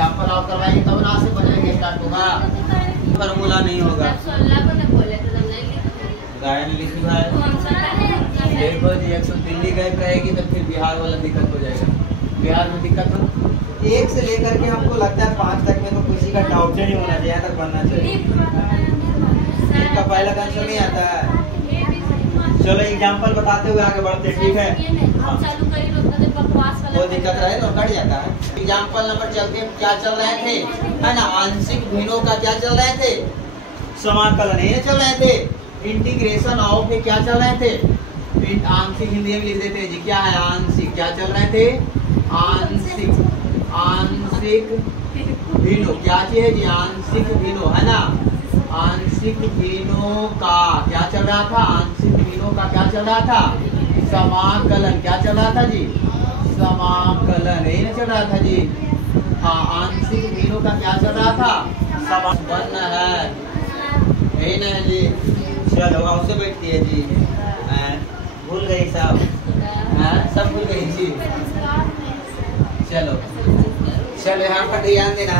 Example और करवाएंगे तब ना से बनेंगे स्टार्ट होगा, फॉर्मूला नहीं होगा। गायन लिखी भाई देखो जी 100 दिल्ली गए रहेगी तो फिर बिहार वाला दिक्कत हो जाएगा। बिहार में दिक्कत हो 1 से लेकर के हमको लगता है 5 तक में तो किसी का डाउट नहीं होना चाहिए, तक बनना चाहिए। इनका पहला आंसर नहीं आता है। चलो एग्जाम्पल बताते हुए आगे बढ़ते, ठीक है। वो दिक्कत रहे तो कट जाता है। एग्जाम्पल नंबर चलते क्या चल रहे थे, है ना, आंशिक भिन्नों का क्या चल रहे थे, समाकलन ये चल रहे थे। इंटीग्रेशन ऑफ क्या चल रहे थे, आंशिक हिंदी में लिख देते जी, क्या है आंशिक, क्या चल रहे थे आंशिक, आंशिक भिन्नों क्या चीज है जी, आंशिक भिन्नों, है ना। आंशिक भिन्नों का क्या चल रहा था, आंशिक भिन्नों का क्या चल रहा था, समाकलन क्या चल रहा था जी, समाकलन यही ना चल रहा था जी। हाँ, आंशिक भिन्नों का क्या चल रहा था, समाकलन है, यही ना है जी। चलो उससे बैठती है जी, भूल गई सब, सब भूल गई जी। चलो चलो यहाँ पर ध्यान देना,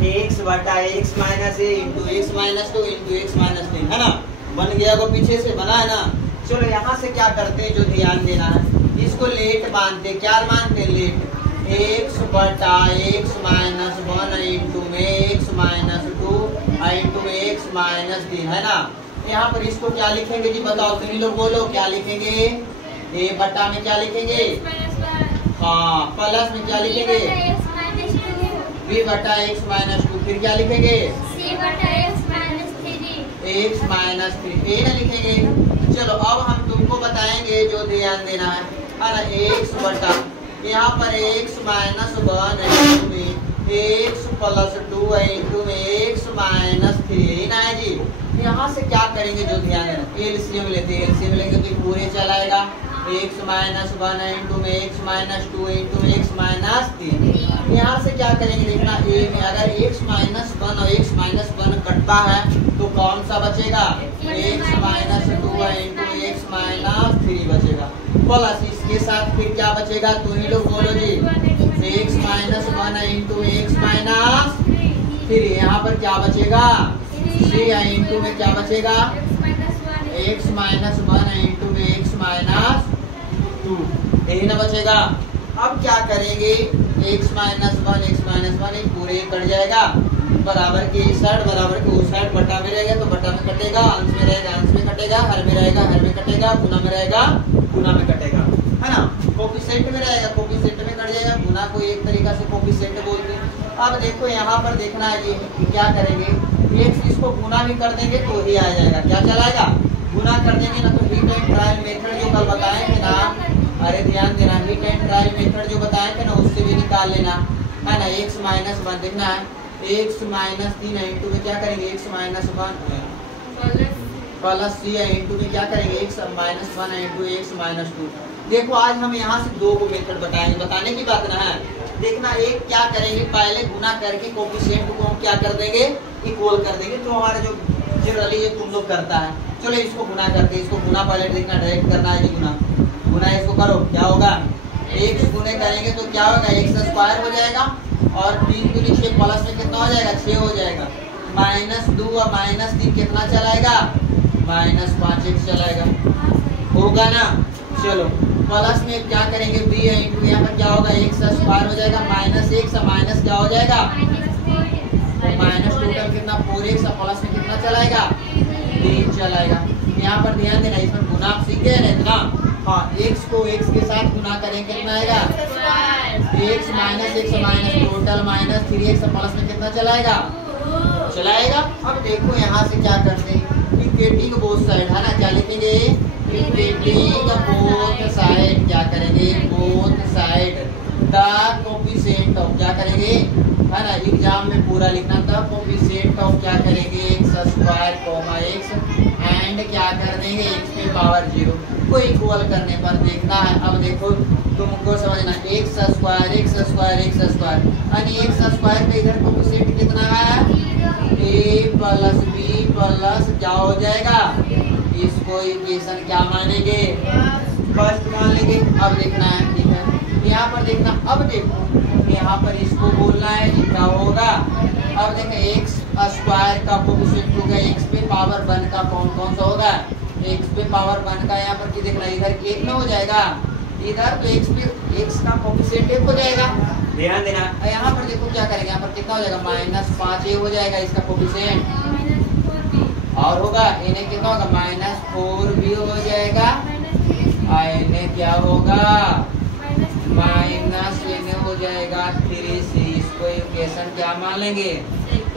x बटा x minus a into x minus 2 into x minus 3, है ना, बन गया वो पीछे से बना है ना। चलो यहाँ से क्या करते हैं जो ध्यान देना है, इसको लेट मानते, क्या मानते लेट, x बटा x माइनस 1 इंटू में x माइनस 2 इंटू में x माइनस 3, है ना। यहाँ पर इसको क्या लिखेंगे जी, बताओ तुम लोग बोलो, क्या लिखेंगे, a बटा में क्या लिखेंगे, हाँ, प्लस में क्या लिखेंगे, b बटा x माइनस 2, फिर क्या लिखेंगे, c बटा x माइनस 3, x माइनस 3, ये ना लिखेंगे। चलो अब हम तुमको बताएंगे जो ध्यान देना है ना, x बटा यहाँ पर x माइनस 1 इंटू में x प्लस 2 इंटू में x माइनस 3 ना है जी। यहाँ से क्या करेंगे जो ध्यान देना, एलसीएम लेते हैं, एलसीएम लेंगे तो पूरे चलाएगा, x माइनस 1 इंटू में x माइनस 2 इंटू में x माइनस 3। यहाँ से क्या करेंगे देखना, a में अगर x माइनस 1 और x माइनस 1 कटता है तो कौन सा बचेगा, x minus 2 into x minus 3 बचेगा, प्लस इसके साथ फिर क्या बचेगा, तुम ही लोग बोलो जी, x minus 1 into x minus, फिर यहाँ पर क्या बचेगा, c इंटू में क्या बचेगा, x माइनस 1 इंटू में x माइनस 2, यही ना बचेगा। अब क्या करेंगे, x माइनस 1 एक पूरे कट जाएगा, बराबर के इस साइड बराबर के उस साइड, बटा में रहेगा तो बटा में कटेगा, अंश में रहेगा अंश में कटेगा, हर में रहेगा हर में कटेगा, गुना में रहेगा गुना में कटेगा, है ना। कोफिशिएंट में रहेगा कोफिशिएंट में कट जाएगा, गुना को एक तरीका से कोफिशिएंट बोलते हैं। अब देखो यहाँ पर देखना है जी, क्या करेंगे, x इसको गुना भी कर देंगे तो ही आ जाएगा, क्या चलाएगा, गुना कर देंगे ना। तो हीट एंड ट्रायल मेथड जो कल बताए थे ना, अरे ध्यान देना, हीट एंड ट्रायल मेथड जो बताए थे ना उससे भी निकाल लेना, है ना। x माइनस 1 देखना है, x माइनस 3 इंटू में क्या करेंगे, x minus 1 plus c into में क्या करेंगे, x minus 1 into x minus 2। देखो आज हम यहाँ से दो को मेथड बताएंगे, बताने की बात ना है। देखना, एक क्या करेंगे, पहले गुना करके कोफिशिएंट को हम क्या कर देंगे, इक्वल कर देंगे, तो हमारा जो जनरली ये तुम लोग करता है। चलो इसको गुना करके, इसको गुना पहले देखना, डायरेक्ट करना है जी, गुना इसको करो, क्या होगा, x गुने करेंगे तो क्या होगा, x स्क्वायर हो जाएगा, और 3 दूनी 6 प्लस में कितना हो जाएगा, 6 हो जाएगा, माइनस 2 और माइनस 3 कितना चलाएगा, माइनस 5x चलाएगा, होगा ना। चलो प्लस में क्या करेंगे, b इंटू यहाँ पर क्या होगा, x स्क्वायर हो जाएगा, माइनस x माइनस क्या हो जाएगा, माइनस टोटल कितना 4x, प्लस में कितना चलाएगा, 3 चलाएगा। यहाँ पर ध्यान देना, इसमें गुना आप सीख गए ना इतना, हाँ, x को x के साथ गुना करेंगे कितना आएगा, x minus total minus 3x, plus में कितना चलाएगा, चलाएगा। अब देखो यहाँ से क्या करते हैं, इक्वेटिंग बोथ साइड, है ना, क्या लिखेंगे, इक्वेटिंग बोथ साइड, क्या करेंगे, both side the coefficient of, क्या करेंगे, है ना, एग्जाम में पूरा लिखना था, कोफिशिएंट ऑफ क्या करेंगे, x square comma x and क्या कर देंगे, x की पावर 0 को इक्वल करने पर देखना है। अब देखो तुमको समझना, x स्क्वायर यानी x स्क्वायर पे इधर कोफिशिएंट कितना है, a प्लस b प्लस क्या हो जाएगा, इसको इक्वेशन क्या मानेंगे, फर्स्ट मान लेंगे। अब देखना है, ठीक है, यहाँ पर देखना, अब देखो यहाँ पर इसको बोलना है, क्या हो होगा। अब देखें एक्स स्क्वायर का कोफिशिएंट हो गया एक्स पे पावर 1 का कौन कौन सा होगा, एक्स पे पावर 1 का यहाँ पर देखना इधर 1 में हो जाएगा, इधर तो एक्स का कोफिशिएंट 1 हो जाएगा, ध्यान देना। यहाँ पर देखो क्या करेंगे, यहाँ पर कितना हो जाएगा -5a हो जाएगा इसका कोफिशिएंट, और होगा इन्हें कितना होगा -4b हो जाएगा, इन्हें क्या होगा माइनस इन्हें हो जाएगा 3c। इसको इक्वेशन क्या मान लेंगे,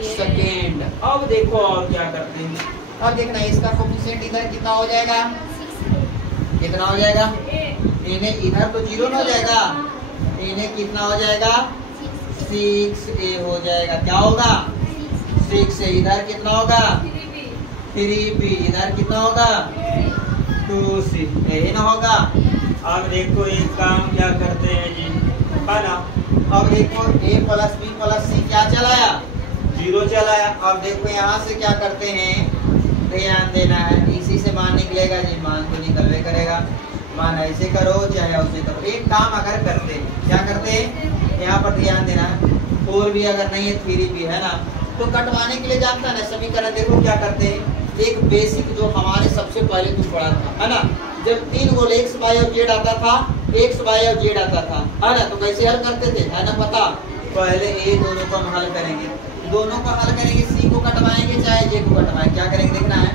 सेकेंड। अब देखो और क्या करते हैं, अब देखना इसका कोफिशिएंट इधर कितना हो जाएगा, कितना हो जाएगा, इन्हें इधर तो 0 ना हो जाएगा, इन्हें कितना हो जाएगा 6a हो जाएगा, क्या होगा 6a, इधर कितना होगा 3b, इधर कितना होगा 2c, यही ना होगा। अब देखो एक काम क्या करते हैं जी, है ना, अब देखो a plus b plus c क्या चलाया 0 चलाया। अब देखो यहाँ से क्या करते हैं, ध्यान देना है, इसी से मान निकलेगा जी, मान तो निकलवे करेगा, मान ऐसे करो चाहे उसे करो। एक काम अगर करते क्या करते, यहाँ पर ध्यान देना, 4b अगर नहीं है 3b है ना, तो कटवाने के लिए जानता है ना समीकरण, देखो क्या करते हैं, एक बेसिक जो हमारे सबसे पहले तुम पढ़ा था है ना, जब 3 गोल x y और z आता था, x y और z आता था है ना, तो कैसे हल करते थे है ना पता, पहले ये दोनों को हम हल करेंगे, दोनों को हल करेंगे, c को कटवाएंगे चाहे j को कटवाएंगे, क्या करेंगे देखना है,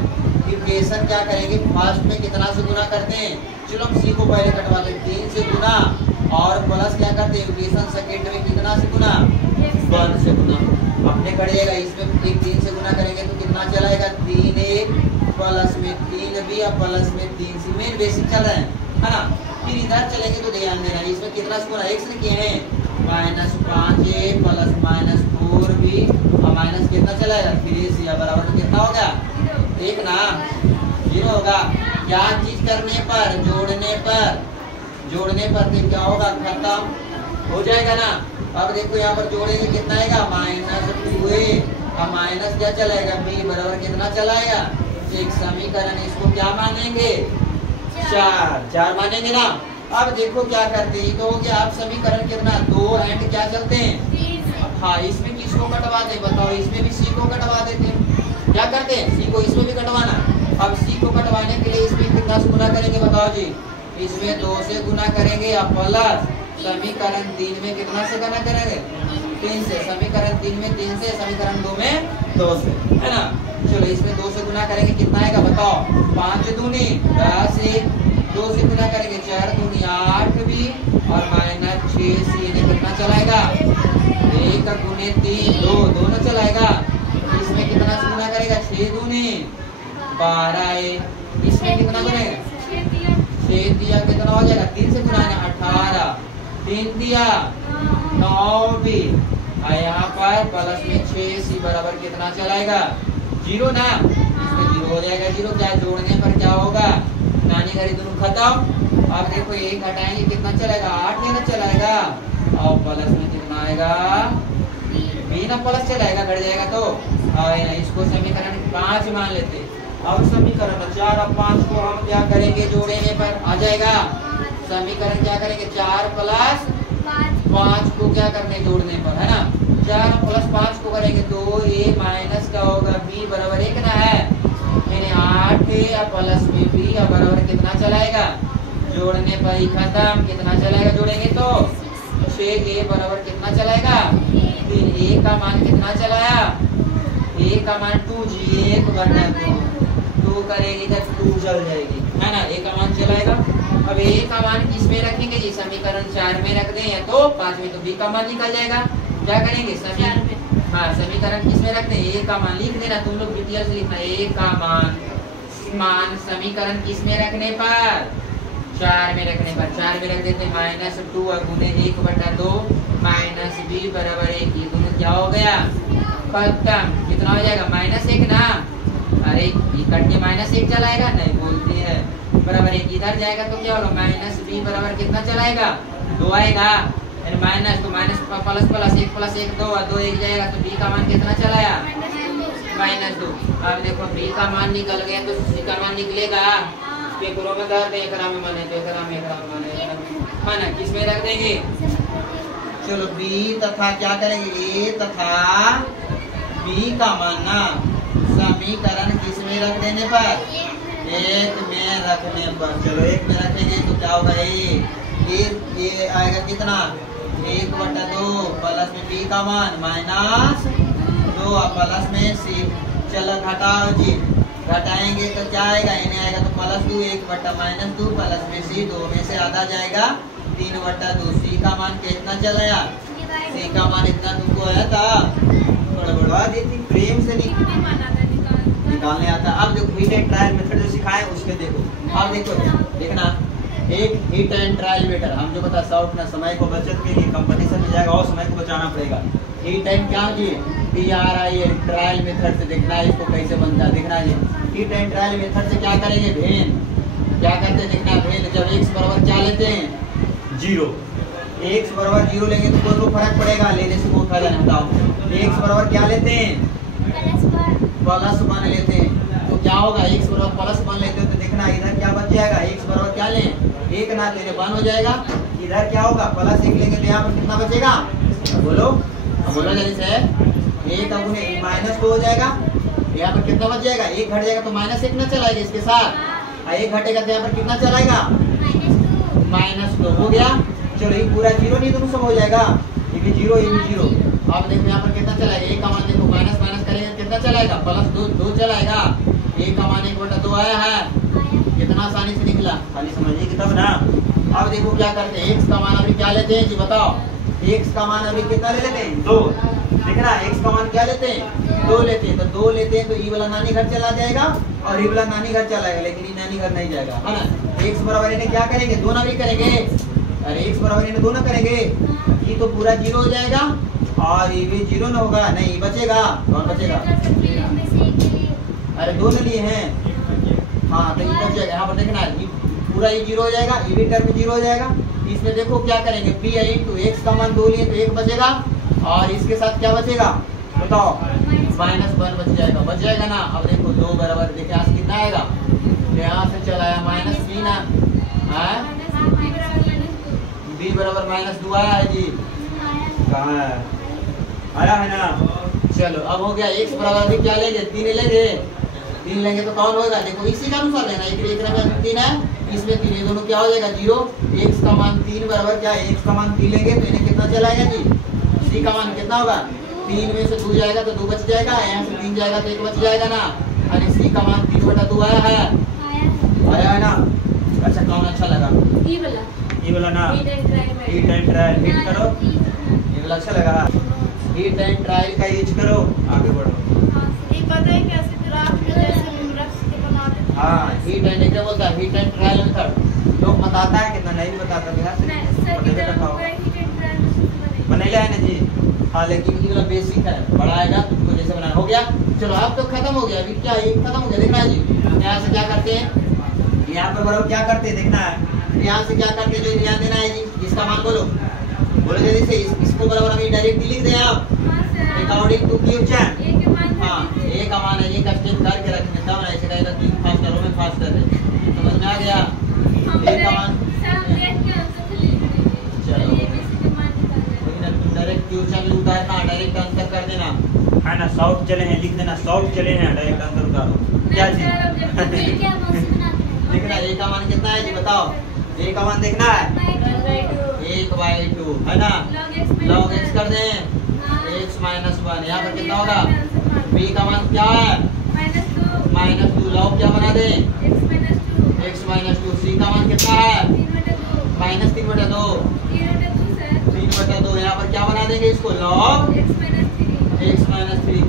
इक्वेशन क्या करेंगे फर्स्ट में कितना से गुना करते हैं, चलो हम c को पहले कटवा लेते 3 से गुना, और प्लस क्या करते हैं इक्वेशन सेकंड में कितना से गुना 1 से गुना, अपने कट जाएगा, इसमें 3 से गुना करेंगे तो कितना चलाएगा 3a प्लस में 3b और प्लस में 3c, मेन बेसिक चल रहा है ना। फिर इधर चलेंगे तो ध्यान देना, इसमें कितना से गुना x ने किए हैं -5a प्लस -4b और माइनस कितना चलाएगा 3c, बराबर तो कितना होगा 1 ना 0 होगा। क्या चीज करने पर, जोड़ने पर फिर क्या होगा खत्म हो जाएगा ना। अब देखो यहाँ पर जोड़ेंगे कितना आएगा -2a और माइनस क्या चलाएगा b बराबर कितना चलाएगा, एक समीकरण, इसको क्या मानेंगे 4 मानेंगे ना। अब देखो क्या करते हैं, तो क्या आप समीकरण कितना 2 एंड क्या चलते हैं, हाँ इसमें किसको कटवा दे बताओ, इसमें भी c को कटवा देते हैं, क्या करते हैं c को इसमें भी कटवाना। अब c को कटवाने के लिए इसमें कितना से गुना करेंगे बताओ जी, इसमें 2 से गुना करेंगे या प्लस समीकरण 3 में कितना से गुना करेंगे 3 से, समीकरण 3 में 3 से, समीकरण 2 में 2 से है ना। चलो इसमें 2 से गुना करेंगे कितना आएगा बताओ, 5 दूनी 10, 2 से गुना करेंगे 4 दूनी 8b और -6c, इन्हें कितना चलाएगा 1 गुने 3 2 दोनों चलाएगा। इसमें कितना से गुना करेगा 6 दूनी 12a, इसमें कितना करेगा 6 दिया कितना हो जाएगा 3 से गुना 18, 3 दिया 9b और यहाँ पर प्लस में 6c बराबर कितना चलाएगा 0 ना, इसमें 0 हो जाएगा, 0 क्या जोड़ने पर क्या होगा नानी घड़ी दोनों खत्म। अब देखो 1 हटाएंगे कितना चलेगा 8 लेना चलाएगा, और प्लस में कितना आएगा b ना प्लस चलाएगा घट जाएगा, तो इसको समीकरण 5 मान लेते। अब समीकरण 4 और 5 को हम क्या करेंगे जोड़ने पर आ जाएगा, समीकरण क्या करेंगे 4 प्लस 5 को क्या करने जोड़ने पर है ना, 4 प्लस 5 को करेंगे 2a माइनस का होगा b बराबर 1 ना है, यानी 8a प्लस में b बराबर कितना चलाएगा, जोड़ने पर ही खत्म, कितना चलाएगा जोड़ेंगे तो 6a बराबर कितना चलाएगा 3, a का मान कितना चलाया, a का मान 2g 1/2 करेगी जब 2 चल जाएगी है ना, a का मान चलाएगा। अब a का मान किस में रखेंगे जी, समीकरण 4 में रख दें या तो 5 में, तो b का मान निकल जाएगा। क्या करेंगे समीकरण किस में रखते हैं, a का मान लिख देना, तुम लोग डिटेल से लिखना, a का मान समीकरण किस में रखने पर 4 में रखने पर, 4 में रख देते हैं -2 गुने 1/2 -b बराबर 1, ये दोनों क्या हो गया खत्म, कितना हो जाएगा -1 ना, अरे ये कट के -1 चलाएगा नहीं बोलती है, बराबर 1 इधर जाएगा तो क्या होगा -b बराबर कितना चलाएगा 2 आएगा, माइनस तो माइनस प्लस प्लस 1 प्लस 1 2 और 2 1 जाएगा, तो b का मान कितना चलाया -2। अब देखो b का मान निकल गया तो c का मान निकलेगा, पेपरों में दर्द एकरा में माने तो एकरा में माने है ना, किस में रख देंगे चलो बी तथा क्या करेंगे, ए तथा बी का मानना समीकरण किस में रख देने पर, एक में रखने पर। चलो एक में रखेंगे तो क्या होगा, ये आएगा कितना 1/2 प्लस में बी का मान -2 प्लस में सी। चलो घटाओ जी, घटाएंगे तो क्या आएगा, इन्हें आएगा तो +2 1/-2 प्लस में सी 2 में से आधा जाएगा 3/2। सी का मान कितना चला आया, सी का मान इतना तुमको आया था, बढ़वा देती प्रेम से निकालने आता। अब देखो हीट एंड ट्रायल मेथड जो सिखाए उसके देखो। अब देखो देखना, एक हिट एंड ट्रायल मेथड हम जो बता शॉर्ट ना समय को बचत के लिए कंपटीशन में जाएगा और समय को बचाना पड़ेगा। हिट एंड क्या जी, TRIAL ट्रायल मेथड से देखना है इसको कैसे बनता है, देखना है हिट एंड ट्रायल मेथड से क्या करेंगे, भेन क्या करते हैं देखना, भेन जब x बराबर क्या लेते हैं 0, x बराबर 0 लेंगे तो कोई फर्क पड़ेगा, लेने से कोई फायदा नहीं। बताओ x बराबर क्या लेते हैं +1 लेते हैं तो क्या होगा, x बराबर +1 लेते हो तो देखना इधर क्या बच जाएगा, x बराबर क्या लें 1 ना लेने 1 हो जाएगा, इधर क्या होगा +1 लेंगे तो यहाँ पर कितना बचेगा, बोलो बोलो जल्दी से, 1 अगुने -2 हो जाएगा, यहाँ पर कितना बच जाएगा, 1 घट जाएगा तो -1 ना चलाएगा इसके साथ, 1 घटेगा तो यहाँ पर कितना चलाएगा -2 हो गया। चलो ये पूरा 0 नहीं दोनों सब हो जाएगा, ये भी 0 ये भी 0। अब देखो यहाँ पर कितना चलाएगा, एक का मान देखो माइनस माइनस करेंगे कितना चलाएगा +2 चलाएगा, एक का मान 1/2 आया है, कितना आसानी से निकला, खाली समझिए तब ना। अब देखो क्या करते हैं, x का मान अभी क्या लेते हैं जी बताओ, x का मान अभी कितना ले लेते हैं 2, देखना x का मान क्या लेते हैं 2 लेते हैं, तो 2 लेते हैं तो ई वाला नानी घर चला जाएगा और ई वाला नानी घर चला जाएगा, लेकिन ये नानी घर नहीं जाएगा है ना। x बराबर इन्हें क्या करेंगे, 2 ना भी करेंगे, अरे x बराबर इन्हें 2 ना करेंगे, ये तो पूरा 0 हो जाएगा और ये भी 0 ना होगा, नहीं बचेगा, कौन बचेगा, अरे 2 ने लिए हैं, हाँ तो ये बच जाएगा। यहाँ पर देखना है पूरा ये 0 हो जाएगा, ये भी टर्म 0 हो जाएगा। इसमें देखो क्या करेंगे, p इंटू x का मान 2 लिए तो 1 बचेगा और इसके साथ क्या बचेगा बताओ -1 बच जाएगा ना। अब देखो 2 बराबर देखिए यहाँ से कितना आएगा, यहाँ से चला आया -3 ना, b बराबर -2 आया है जी, कहाँ है आया है ना। चलो अब हो गया, x बराबर अभी क्या लेंगे 3 लेंगे तो कौन होगा, देखो इसी का अनुसार लेना, एक 3 है इसमें 3, ये दोनों क्या हो जाएगा 0, x का मान 3 बराबर क्या है, x का मान 3 लेंगे तो इन्हें कितना चलाएगा जी, c का मान कितना होगा 3 में से 2 जाएगा तो 2 बच जाएगा, यहाँ से 3 जाएगा तो 1 बच जाएगा ना, अरे c का मान 3/2 आया है ना। अच्छा कौन अच्छा लगा, ये वाला ना, हिट एंड ट्रायल हिट करो, ये वाला अच्छा लगा, हिट एंड ट्रायल का यूज करो, आगे बढ़ो। हाँ हिट एंड क्या बोलता है, हिट एंड ट्रायल मेथड लोग बताता है कितना नहीं बताता, बिहार से बनेगा है ना जी, हाँ लेकिन ये वाला बेसिक है, बड़ा आएगा तुमको जैसे बनाना हो गया। चलो अब तो खत्म हो गया, अभी क्या ये खत्म हो गया, देखना है जी यहाँ से क्या करते हैं, यहाँ पर बराबर क्या करते हैं देखना है, यहाँ से क्या करते हैं जो ध्यान देना है जी, इसका मान बोलो बोलो जल्दी से, इसको बराबर अभी डायरेक्ट लिख दे आप अकॉर्डिंग टू क्यू चैन, हाँ ए का मान है, ये का स्टेप करके रखने तब ना ऐसे कहेगा कि फास्ट करो मैं फास्ट कर रहे, समझ में आ गया, ए का मान चलो डायरेक्ट क्यू चैन उतारना, डायरेक्ट आंसर कर देना है ना, शॉर्ट चले हैं लिख देना, शॉर्ट चले हैं डायरेक्ट आंसर उतारो, क्या चीज देखना, ए का मान कितना है जी बताओ, ए का मान देखना है 1/2 है ना, log x कर दें x -1, यहाँ पर कितना होगा, b का मान क्या है -2, log क्या बना दें x -2, c का मान कितना है -3/2, 3/2, यहाँ पर क्या बना देंगे इसको log x -3,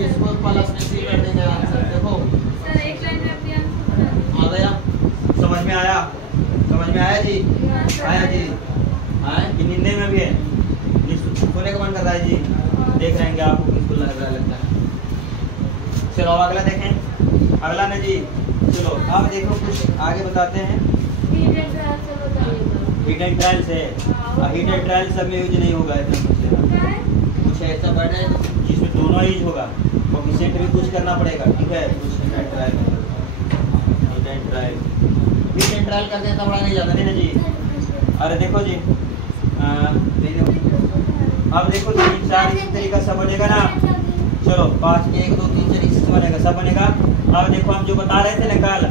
इसको प्लस में c कर देंगे आंसर। देखो आ गया, समझ में आया, समझ में आया जी, आया जी, हाँ कि निन्ने में भी है, सोने का मन कर रहा है जी, देख रहेंगे आपको किसको लग रहा लगता है। चलो अगला देखें, अगला ना जी, चलो अब देखो कुछ आगे बताते हैं, हिट एंड ट्रायल से, हिट एंड ट्रायल सब में यूज नहीं होगा, कुछ ऐसा बढ़ है जिसमें दोनों यूज होगा, कोफिशिएंट भी कुछ करना पड़ेगा, ठीक है, कुछ हिट एंड ट्रायल करते हैं तब बड़ा नहीं जाता नहीं ना जी। अरे देखो जी अब देखो 3 4 इसी तरीका सब बनेगा ना। चलो 5 1 2 3 4 इसी बनेगा, सब बनेगा। अब देखो हम जो बता रहे थे ना कल,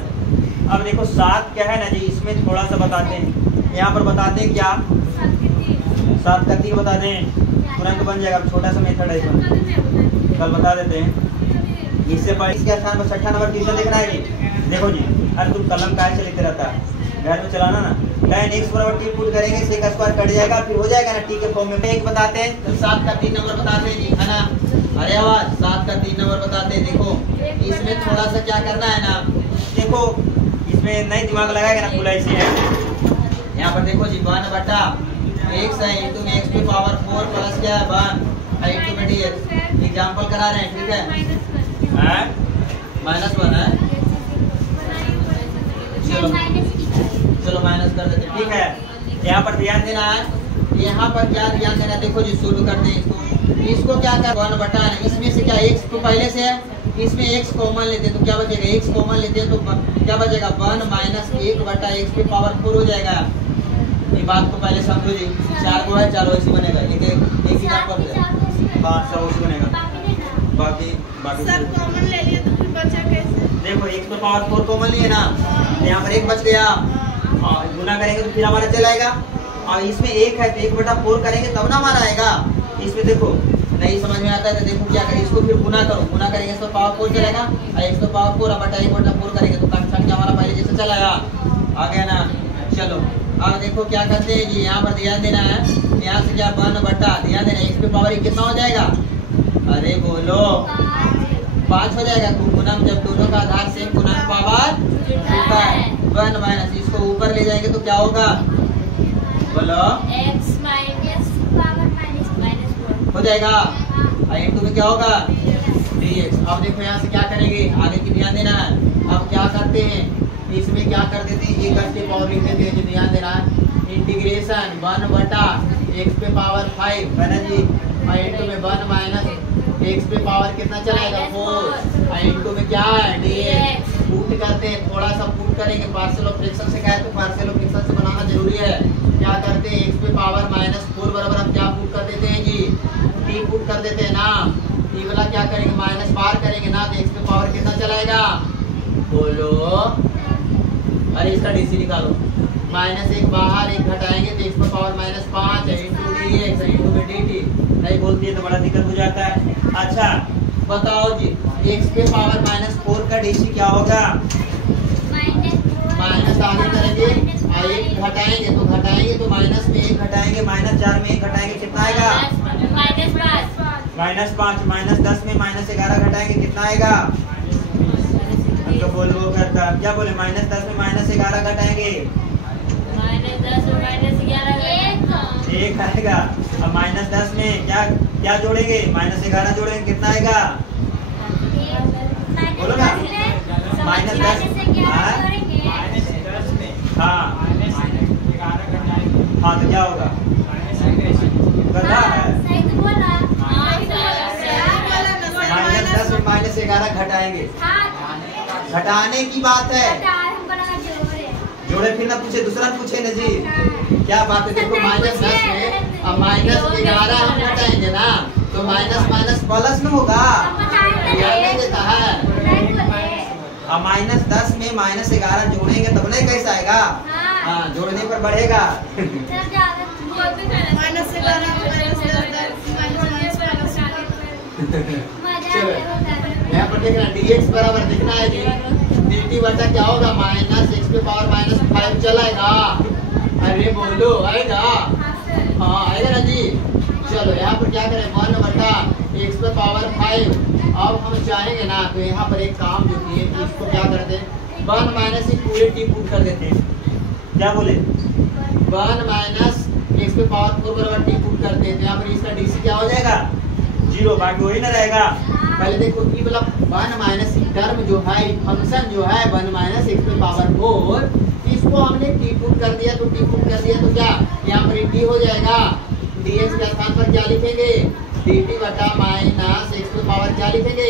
अब देखो 7 क्या है ना जी, इसमें थोड़ा सा बताते हैं। यहाँ पर बताते हैं क्या, 7 का 3 बताते हैं, तुरंत बन जाएगा। छोटा सा मेथड है इसमें, कल बता देते हैं। इससे पहले इसके स्थान पर 6ठा नंबर ट्यूशन देखना है जी। देखो जी, अरे तुम कलम काहे से लिखते रहता है, घर में चलाना ना। tan x बराबर t पुट करेंगे, sec स्क्वायर कट जाएगा, फिर हो जाएगा ना t के फॉर्म में। एक बताते हैं तो 7 का 3 नंबर बताते हैं जी, है ना। अरे आवाज 7 का 3 नंबर बताते हैं। देखो इसमें थोड़ा सा क्या करना है ना, देखो इसमें नहीं दिमाग लगाएगा ना, खुला इसी है। यहाँ पर देखो जी 1 बटा x है इंटू में x की पावर 4 प्लस क्या है 1 इंटू में dx। एग्जाम्पल करा रहे हैं, ठीक है, -1 है। चलो माइनस कर देते हैं, ठीक है। यहाँ पर ध्यान देना है, यहाँ पर क्या ध्यान देना, देखो जी शुरू करते हैं इसको क्या कर 1 बटा, इसमें से क्या x तो पहले से है, इसमें x कॉमन लेते हैं तो क्या बचेगा, x कॉमन लेते हैं तो क्या बचेगा 1 माइनस 1 बटा x की पावर 4 हो जाएगा। ये बात को पहले समझो जी, 4 को है 4 वैसे बनेगा, एक एग्जांपल है। हाँ सब वैसे बनेगा, बाकी सब कॉमन ले लिए तो फिर बचा कैसे। देखो x की पावर 4 कॉमन लिए ना, यहाँ पर 1 बच गया, गुना करेंगे तो फिर हमारा चला आएगा। और इसमें 1 है तो 1 बटा 4 करेंगे तब ना हमारा आएगा। इसमें देखो नहीं समझ में आता है तो देखो क्या करें, इसको फिर गुना करो, गुना करेंगे तो पावर 4 चलेगा, और 1 पावर 4 बटा 1 बटा 4 करेंगे तो संख्या हमारा पहले जैसे चला आ गया ना। चलो अब देखो क्या करते हैं जी, यहाँ पर ध्यान देना है, यहाँ से क्या 1 बटा, ध्यान देना x पे पावर कितना हो जाएगा, अरे बोलो 5 हो जाएगा। गुना जब दोनों का आधार सेम, गुना पावर 1 माइनस, इसको ऊपर ले जाएंगे तो क्या होगा, बोलो x माइनस पावर माइनस हो जाएगा, और इनटू में क्या होगा dx। अब देखो यहाँ से क्या करेंगे, आगे की ध्यान देना है। अब क्या करते हैं, इसमें क्या कर देते हैं, एक x के पावर लिख देते हैं, जो ध्यान देना है, इंटीग्रेशन 1 बटा x पे पावर 5 है ना जी, और इनटू में 1 माइनस x पे पावर कितना चलाएगा 4, और इनटू में क्या है dx। पुट करते हैं, थोड़ा सा पुट करेंगे, पार्शियल ऑफ फ्रैक्शन से कहे तो पार्शियल ऑफ फ्रैक्शन से बनाना जरूरी है। क्या करते हैं, x पे पावर -4 बराबर हम क्या पुट कर देते हैं जी, t पुट कर देते हैं ना। t वाला क्या करेंगे, माइनस बार करेंगे ना, तो x पे पावर कितना चलाएगा, बोलो, अरे इसका डीसी निकालो, -1 बाहर 1 घटाएंगे तो x पे पावर -5 है इंटू dx इंटू में dt। नहीं बोलती है तो बड़ा दिक्कत हो जाता है। अच्छा बताओ जी, x पे पावर -4 का डीसी क्या होगा, माइनस आगे करेंगे और 1 घटाएंगे तो माइनस में 1 घटाएंगे, -4 में 1 घटाएंगे कितना आएगा, -5, -10 में -11 घटाएंगे कितना आएगा, तो बोल वो करता क्या बोले, -10 में -11 घटाएंगे -10 में -11 1 आएगा। अब -10 में क्या जोड़ेंगे, -11 जोड़ेंगे कितना आएगा, बोलो ना, -10 हाँ तो क्या होगा, गधा है, -10 में -11 घटाएंगे, घटाने की बात है, जोड़े फिर ना पूछे, दूसरा पूछे ना जी, क्या बात है। देखो -10 में अब -11 हम घटाएंगे ना, तो माइनस प्लस में होगा, नहीं देता है। अब -10 में -11 जोड़ेंगे तब नहीं कैसे आएगा, हाँ जोड़ने पर बढ़ेगा। चलो यहाँ पर देखना dx बराबर दिखना है जी, dt बटा क्या होगा, -x पे पावर -5 चलाएगा, अरे बोलो आएगा, हाँ आएगा ना जी। चलो यहाँ पर क्या करें, 1 बटा x पे पावर 5। अब हम चाहेंगे ना तो यहाँ पर एक काम जो है, इसको क्या करते हैं, 1 माइनस ही पूरे t पुट कर देते हैं, क्या बोले, 1 माइनस x पे पावर 4 बराबर t पुट करते हैं, तो यहाँ पर इसका dc क्या हो जाएगा 0, बाकी वही ना रहेगा। पहले देखो ई वाला 1 माइनस टर्म जो है, फंक्शन जो है 1 माइनस x पे पावर 4, इसको हमने t पुट कर दिया, तो t पुट कर दिया तो क्या यहाँ पर t हो जाएगा, dx के स्थान पर क्या लिखेंगे, dt बटा -x पे पावर क्या लिखेंगे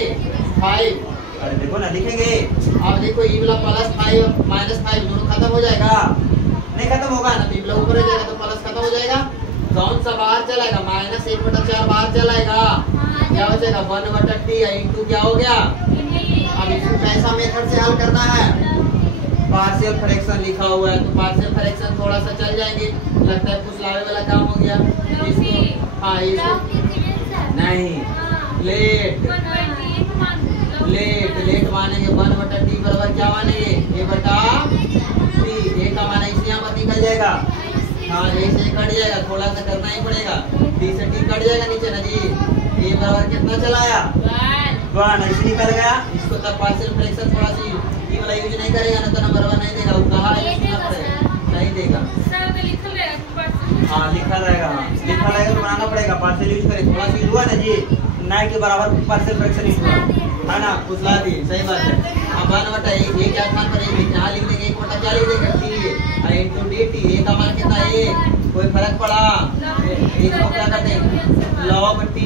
5, अरे देखो ना लिखेंगे। अब देखो ई वाला +5 -5 दोनों खत्म हो जाएगा, नहीं खत्म होगा ना, तो ई वाला ऊपर हो जाएगा तो प्लस खत्म हो जाएगा, कौन सा बाहर चलाएगा? -1/4 बाहर चलाएगा, क्या हो जाएगा? 1/t इंटू क्या हो गया? अब इसको कैसा मेथड से हल करना है? पार्शियल फ्रैक्शन लिखा हुआ है तो पार्शियल फ्रैक्शन थोड़ा सा चल जाएंगे, लगता है फुसलावे वाला काम हो गया। इसको हाँ इसको नहीं, लेट मानेंगे 1/t बराबर क्या मानेंगे? a/t। a का मान इसे यहाँ पर निकल जाएगा, हाँ a से कट जाएगा, थोड़ा सा करना ही पड़ेगा, t से t कट जाएगा नीचे ना जी। a बराबर कितना चलाया? 1 ऐसे निकल गया। इसको तब पार्शियल फ्रैक्शन थोड़ा सी ये वाला यूज नहीं करेगा ना तो नंबर 1 नहीं देगा, वो कहा नहीं देगा। हाँ लिखा रहेगा, हाँ लिखा रहेगा तो बनाना पड़ेगा, पार्शियल यूज करें, थोड़ा सा यूज हुआ ना जी, ना के बराबर पार्शियल फ्रैक्शन यूज हुआ है ना, फुसला दी, सही बात है। अब 1/1 ये क्या स्थान पर यहाँ लिख देंगे, 1/4 क्या लिख देंगे? t into dt। a का मान कितना है? कोई फर्क पड़ा? इसको क्या करते हैं? log t।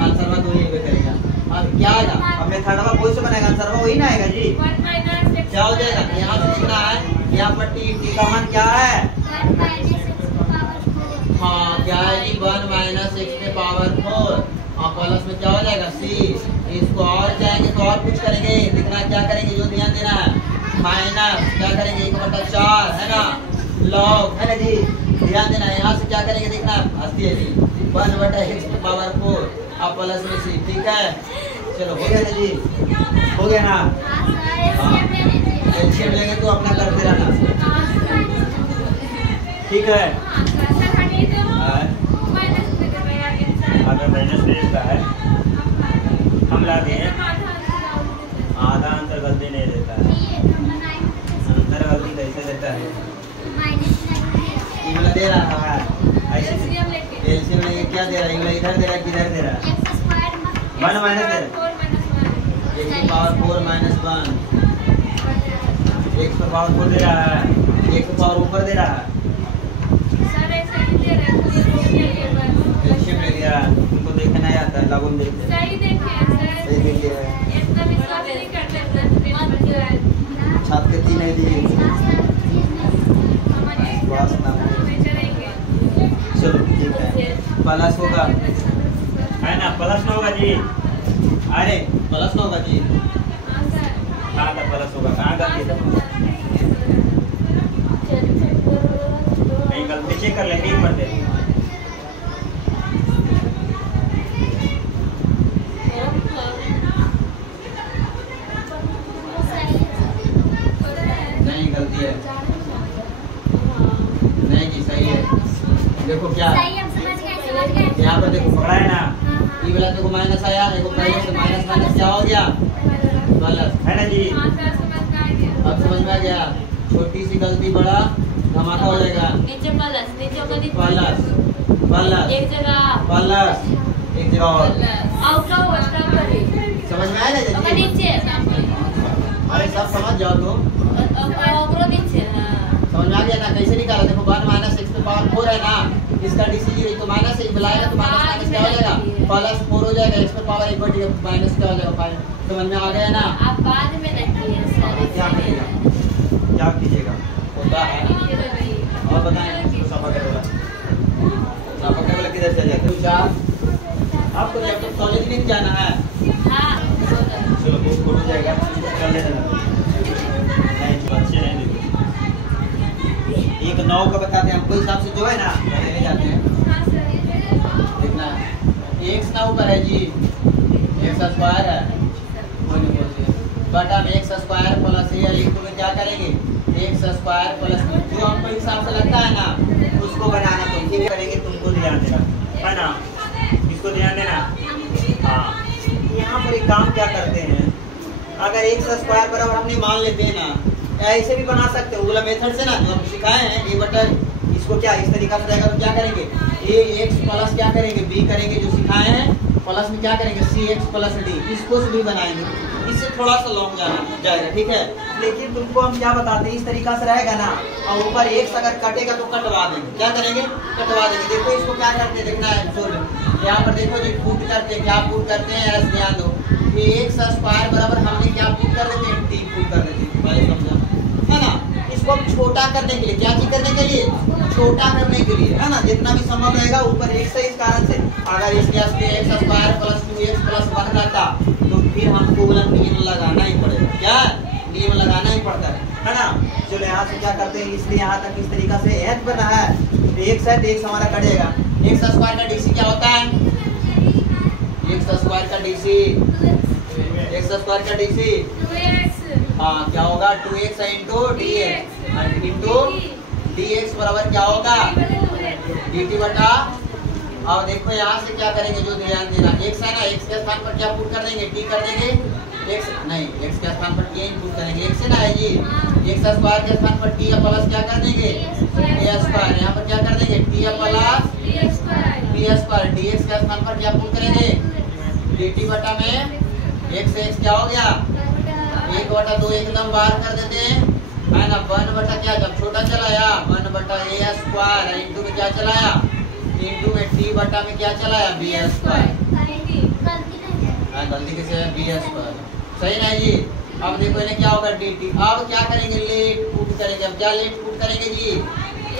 आंसर में तो ये करेगा। अब क्या आएगा? अब मेथड में कोई से बनेगा, आंसर में वही ना आएगा जी। क्या हो जाएगा? यहाँ से लिखना है, यहाँ पर t का मान क्या है? हाँ क्या है जी? 1 - x⁴ और प्लस में क्या हो जाएगा? c। इसको और जाएंगे तो और कुछ करेंगे, लिखना क्या करेंगे? जो ध्यान देना है, माइनस क्या करेंगे? 1/4 है ना, लॉग है ना जी, ध्यान देना है। यहाँ से क्या करेंगे देखना, हस्ती है जी, 1/x⁴ और प्लस में c। ठीक है, चलो हो गया ना जी, हो गया ना। एलसीएम लेंगे तो अपना करते रहना, ठीक है। अगर माइनस देता है हम ला दिए, आधा आंसर गलती नहीं देता है, आंसर गलती कैसे देता है? ये वाला दे रहा है ऐसे, एलसीएम लेके क्या दे रहा है? ये वाला इधर दे रहा है, किधर दे रहा है? 1 माइनस दे रहा है, x⁴ -1 x⁴ दे रहा है, x⁴ ऊपर दे रहा है, एलसीएम ले लिया। तुमको देखना नहीं आता है, लागू देखते सही देखे एकदम विश्वास नहीं करते, छात्र के 3 नहीं दिए, चलो ठीक है, प्लस होगा है ना, प्लस ना होगा जी, अरे प्लस ना होगा जी, कहाँ का प्लस होगा? कहाँ का? नहीं गलती चेक कर लेंगे एक बार दे। नहीं गलती है, नहीं जी सही है। देखो क्या यहाँ पर देखो पकड़ा है ना, ये वाला देखो माइनस आया, देखो पहले से माइनस माइनस क्या हो गया? प्लस है ना जी। अब समझ में आ गया, छोटी सी गलती बड़ा धमाका हो जाएगा। नीचे प्लस, नीचे प्लस प्लस एक जगह प्लस एक जगह और समझ में आया ना नीचे? अरे सब समझ जाओ तुम, समझ में आ गया ना? कैसे निकाला? देखो 1 - x⁴ है ना, इसका डिसीजन तो माइनस से बुलाएगा तो माइनस माइनस क्या हो जाएगा? +4 हो जाएगा, x⁴ माइनस क्या हो जाएगा? 5। समझ में आ गया ना? आप बाद में देखिए क्या करेगा, क्या कीजिएगा होता है और बताएं। वाला किधर चले जाते हो? आपको लैपटॉप कॉलेज में जाना है? हाँ चलो बुक हो जाएगा, कर लेना। नहीं बच्चे नहीं देखो, 1/9 का बताते हैं हमको, हिसाब से जो है ना ले जाते हैं। देखना x ना ऊपर है जी, x² है, कोई नहीं बोलते, बटा में x² प्लस a लिख में क्या करेंगे? x² प्लस जो हमको हिसाब से लगता है ना उसको बनाना, तुम ठीक करेंगे, तुमको ध्यान देना है ना, इसको ध्यान देना। हाँ यहाँ पर एक काम क्या करते हैं, अगर x² बराबर हमने मान लेते हैं ना, ऐसे भी बना सकते हो, वाला मेथड से ना जो हम सिखाए हैं a बटा, इसको क्या इस तरीका से जाएगा तो क्या करेंगे? ax प्लस क्या करेंगे? b करेंगे जो सिखाए हैं, प्लस में क्या करेंगे? cx प्लस d, इसको भी बनाएंगे, इससे थोड़ा सा लॉन्ग जाएगा, ठीक है। लेकिन तुमको हम क्या बताते हैं, इस तरीका से रहेगा ना, और ऊपर x अगर कटेगा तो कटवा देंगे, क्या करेंगे? कटवा देंगे। देखो इसको क्या करते हैं, देखना है, यहाँ पर देखो जी पुट करते हैं, क्या पुट करते हैं, ऐसे ध्यान दो, x² बराबर हमने क्या पुट कर देते हैं? t पुट कर देते हैं, पहले समझा है ना। उसको हम छोटा करने के लिए, क्या चीज करने के लिए, छोटा करने के लिए, है ना, जितना भी संभव रहेगा ऊपर एक से इस कारण से अगर इसके x square plus 2x plus 1 रहता तो फिर हमको नियम लगाना ही पड़ेगा, क्या नियम लगाना ही पड़ता है ना। चलो यहाँ से क्या करते हैं, इसलिए यहाँ तक इस तरीका से h बना है, x है तो x हमारा कटेगा, x स्क्वायर का डीसी क्या होता है, x स्क्वायर का डीसी, x स्क्वायर का डीसी हाँ क्या होगा 2x into dx into dx बराबर क्या होगा dt बटा। अब देखो यहाँ से क्या करेंगे, जो ध्यान देना x है ना, x के स्थान पर क्या पुट कर देंगे, t कर देंगे, x नहीं x के स्थान पर t पुट करेंगे, x है ना है जी, x स्क्वायर के स्थान पर t प्लस क्या कर देंगे a स्क्वायर, यहाँ पर क्या कर देंगे t plus b square, dx के स्थान पर क्या पुट करेंगे dt बटा में x से x क्या हो गया 1/2 एकदम बाहर कर देते हैं, है ना, 1/, क्या जब छोटा चलाया 1/a स्क्वायर इंटू में क्या चलाया, इंटू में t बटा में क्या चलाया b स्क्वायर, गलती कैसे है b स्क्वायर, सही ना जी। अब देखो इन्हें क्या होगा dt, अब क्या करेंगे लेट पुट करेंगे, अब क्या लेट पुट करेंगे जी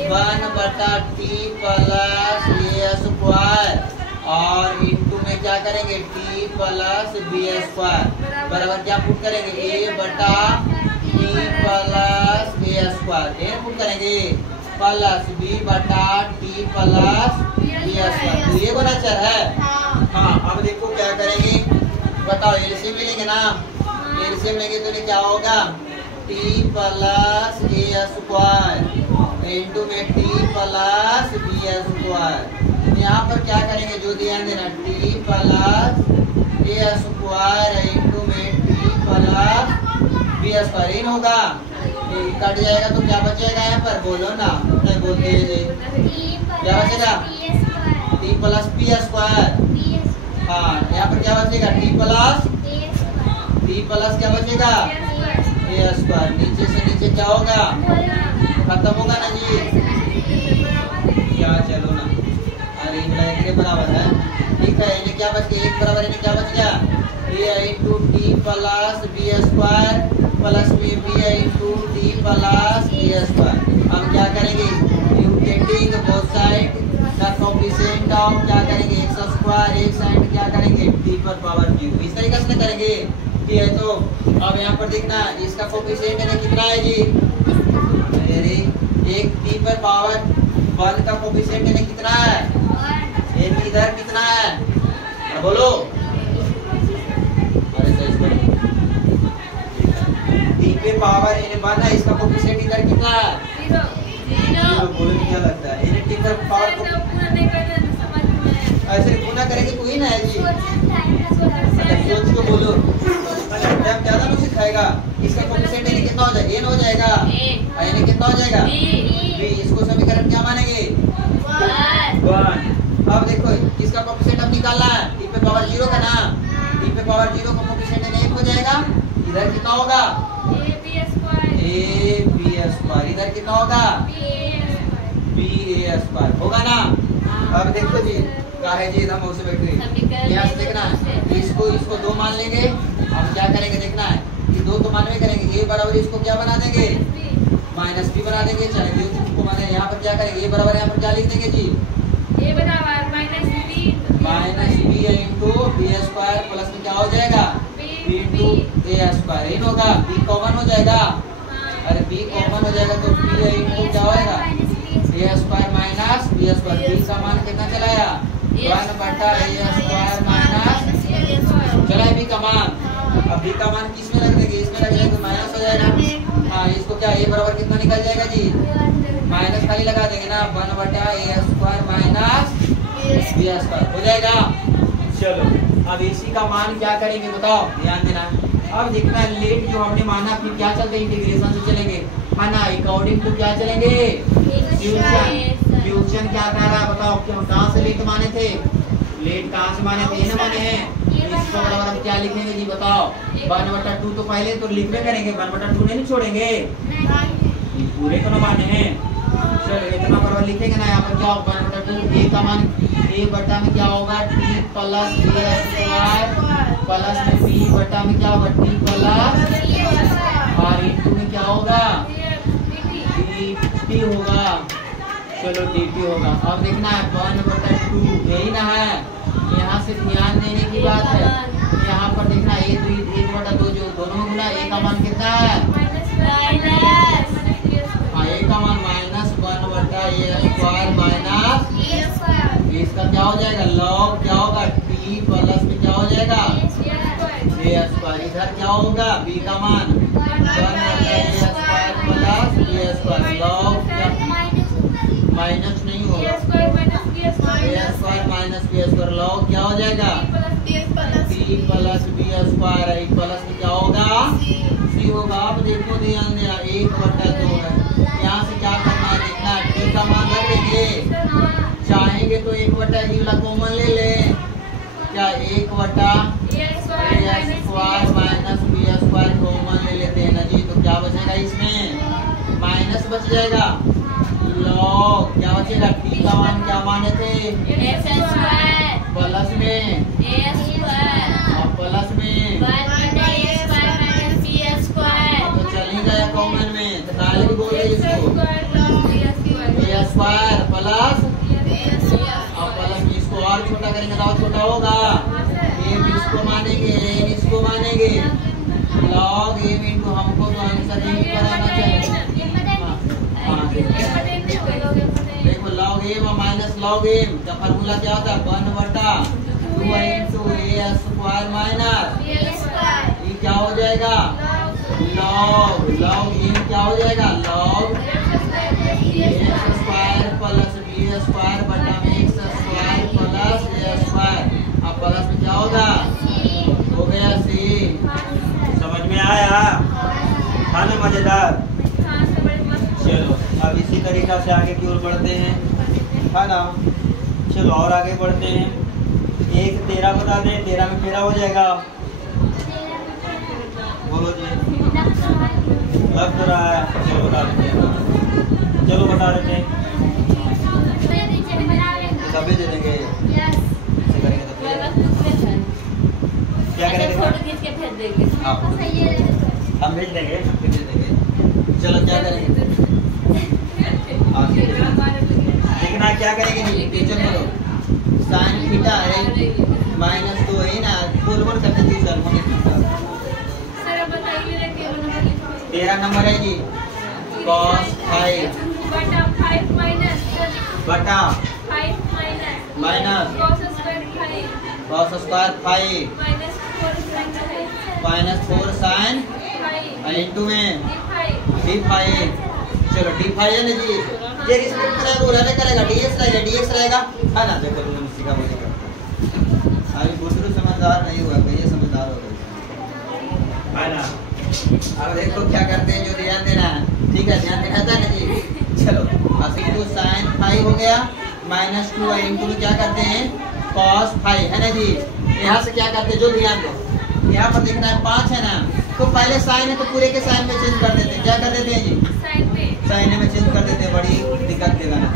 1/t प्लस a स्क्वायर और इंटू में क्या करेंगे t प्लस b स्क्वायर बराबर क्या पुट करेंगे a बटा t plus a square, A put करेंगे प्लस b बटा t प्लस b स्क्वायर, तो ये बड़ा चर है हाँ। अब देखो क्या करेंगे बताओ, एलसीएम लेंगे ना, एलसीएम लेंगे तो क्या होगा t plus a square into में t प्लस b स्क्वायर, यहाँ पर क्या करेंगे जो ध्यान देना t plus a square into में t प्लस b स्क्वायर इन होगा, कट जाएगा तो क्या बचेगा यहाँ पर बोलो ना, नहीं बोलते क्या बचेगा t प्लस b स्क्वायर हाँ, यहाँ पर क्या बचेगा t प्लस क्या बचेगा a स्क्वायर, नीचे से नीचे क्या होगा खत्म होगा ना जी, क्या चलो ना अरे के बराबर है, ठीक है, इन्हें क्या बच गया, एक बराबर इन्हें क्या बच गया a into T plus B square plus b into T plus a square. हम क्या करेंगे यूटेटिंग बोथ साइड का कोएफिशिएंट ऑफ क्या करेंगे x स्क्वायर, एक साइड क्या करेंगे t पर पावर क्यूब, इस तरीके से करेंगे, ठीक है। तो अब यहाँ पर देखना इसका कोएफिशिएंट है कितना है जी, अरे एक t पर पावर 1 का कोएफिशिएंट है कितना है, एक इधर कितना है बोलो, अरे सही बोलो t पे पावर n1 है, इसका कोएफिशिएंट इधर कितना है 0, बोलो क्या लगता है n t पर पावर को ऐसे गुना करेंगे तो ही ना है जी, सोच के बोलो जब ज्यादा लोग सिखाएगा इसका कोएफिशिएंट n कितना हो जाएगा, n हो जाएगा n कितना हो जाएगा b, इसको समीकरण क्या मानेंगे 1। अब देखो इसका कोएफिशिएंट अब निकालना है, t पे पावर 0 का ना, t पे पावर 0 का कोएफिशिएंट n हो जाएगा, इधर कितना होगा a b स्क्वायर, इधर कितना होगा b a स्क्वायर होगा ना। अब देखो जी क्या है जी, एकदम उसे बैठ गई, यहाँ से देखना है इसको 2 मान लेंगे, हम क्या करेंगे देखना है कि 2 तो मानवे करेंगे, a बराबर इसको क्या बना देंगे माइनस b बना देंगे, चलेंगे उसको माने यहाँ पर क्या करेंगे a बराबर यहाँ पर क्या लिख देंगे जी a बराबर minus b into b square plus में क्या हो जाएगा b इंटू a स्क्वायर, इन होगा b कॉमन हो जाएगा, अरे b कॉमन हो जाएगा तो b इंटू क्या होएगा a square minus b square, b का मान कितना चलाया 1/a स्क्वायर माइनस चला b का मान, अब b का मान किस में रख देंगे, इसमें रख जाएगा तो माइनस हो जाएगा हाँ, इसको क्या a बराबर कितना निकल जाएगा जी माइनस खाली लगा देंगे ना 1/a square minus b square हो जाएगा। चलो अब इसी का मान क्या करेंगे बताओ, ध्यान देना, अब देखना लेट जो हमने माना फिर क्या चलते इंटीग्रेशन से चलेंगे, है ना, अकॉर्डिंग टू क्या चलेंगे फ्यूजन क्या कह रहा है बताओ, क्यों कहाँ से लेट माने थे, लेट कहाँ से माने थे, ये ना माने हैं, इसको बराबर हम क्या लिखेंगे जी बताओ 1/2 तो पहले तो लिखने करेंगे, 1/2 नहीं छोड़ेंगे, ये पूरे को ना माने हैं, चलो इतना बराबर लिखेंगे ना, यहाँ पर क्या होगा 1/2 a का मान a बटा में क्या होगा t plus b square plus में b बटा में क्या होगा t प्लस और इंटू में क्या होगा dt होगा। चलो dt होगा। अब देखना है 1/2 यही ना है, यहाँ से ध्यान देने की बात है। यहाँ पर देखना 1/2 जो दोनों में गुना, a का मान कितना है? हाँ, a का मान -1/a² माइनस इसका क्या हो जाएगा? लॉग क्या होगा? t प्लस में क्या हो जाएगा? a²। इधर क्या होगा? b का मान 1/a² plus b²। Log minus नहीं होगा, a² माइनस b²। लॉग क्या हो जाएगा? t plus b²। प्लस में क्या होगा? c होगा। आप देखो ध्यान देना 1/2 है, यहाँ से क्या करना है? देखना t का मान रख देंगे, चाहेंगे तो 1/e वाला कॉमन ले ले। क्या 1/a² माइनस b² कॉमन ले लेते हैं ना जी, तो क्या बचेगा? इसमें माइनस बच जाएगा। लॉग क्या बचेगा? t का मान क्या माने थे? प्लस में और प्लस में तो चल ही गया कॉमन में, तो काले भी बोल रहे इसको a² प्लस और प्लस में इसको और छोटा करेंगे तो और छोटा होगा। a इसको मानेंगे, a इसको मानेंगे। लॉग a इंटू हमको तो आंसर यही कराना चाहिए। देखो log a minus log a का फॉर्मूला क्या होता है? 1/2 इंटू a² माइनस ये क्या हो जाएगा? लॉग a क्या हो जाएगा? लॉग a² प्लस b² बटा में x² प्लस a²। अब प्लस में क्या होगा? हो गया c। समझ में आया? था ना मजेदार? चलो अब इसी तरीका से आगे की ओर बढ़ते हैं, है ना? चलो और आगे बढ़ते हैं। 1 13 बता दें, 13 में 13 हो जाएगा। बोलो जी, लग तो रहा है। चलो बता देते हैं, चलो बता देते हैं। कभी दे देंगे, ऐसे करेंगे तो क्या करेंगे? फोटो खींच के भेज देंगे। हम भेज देंगे, भेज देंगे। चलो क्या करेंगे? देखना क्या करेंगे? टीचर बोलो साइन थीटा है -2 है ना, बोल करते थे सर। सर बताइए 13 नंबर है जी, cos 5 बटा 5 माइनस बटा 5 minus cos square 5 cos square 5 minus 4 sin 5 minus 4 sin into में d5। चलो d5 है ना जी, ये रिस्पेक्ट करेगा वो रहने करेगा, dx रहेगा, है ना? देखो तुम सीखा बोलेगा। अभी दूसरे समझदार नहीं हुआ, ये समझदार हो गए, है ना? अब देखो क्या करते हैं, जो ध्यान देना है, ठीक है? ध्यान देना था ना जी। चलो इंटू sin 5 हो गया माइनस 2 इंटू में क्या करते हैं? cos 5 है ना जी। यहाँ से क्या करते हैं? जो ध्यान दो, यहाँ पर देखना है 5 है ना, तो पहले साइन है तो पूरे के साइन में चेंज कर देते हैं। क्या कर देते हैं जी? साइन में चेंज कर देते हैं, बड़ी दिक्कत देगा ना।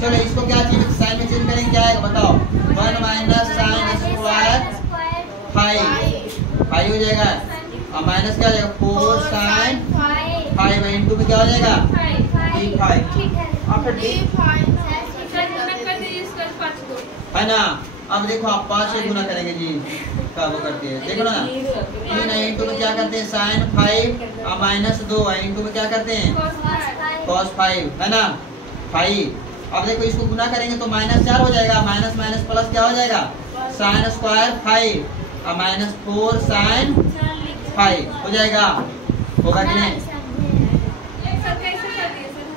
चलो इसको क्या चाहिए? साइन में चेंज करेंगे, क्या आएगा बताओ? 1 माइनस sin स्क्वायर 5 हो जाएगा, और माइनस क्या हो जाएगा? 4 sin 5 इंटू में क्या हो जाएगा? d5। और फिर है ना? अब देखो आप 5 से गुना करेंगे जी, क्या वो करते हैं? देखो ना, 3 इंटू में क्या करते हैं? sin 5 और माइनस 2 इंटू में क्या करते हैं? cos 5 है ना, 5। अब देखो इसको गुना करेंगे तो -4 हो जाएगा, माइनस माइनस प्लस क्या हो जाएगा? sin स्क्वायर 5 और माइनस 4 sin 5 हो जाएगा। होगा कि नहीं?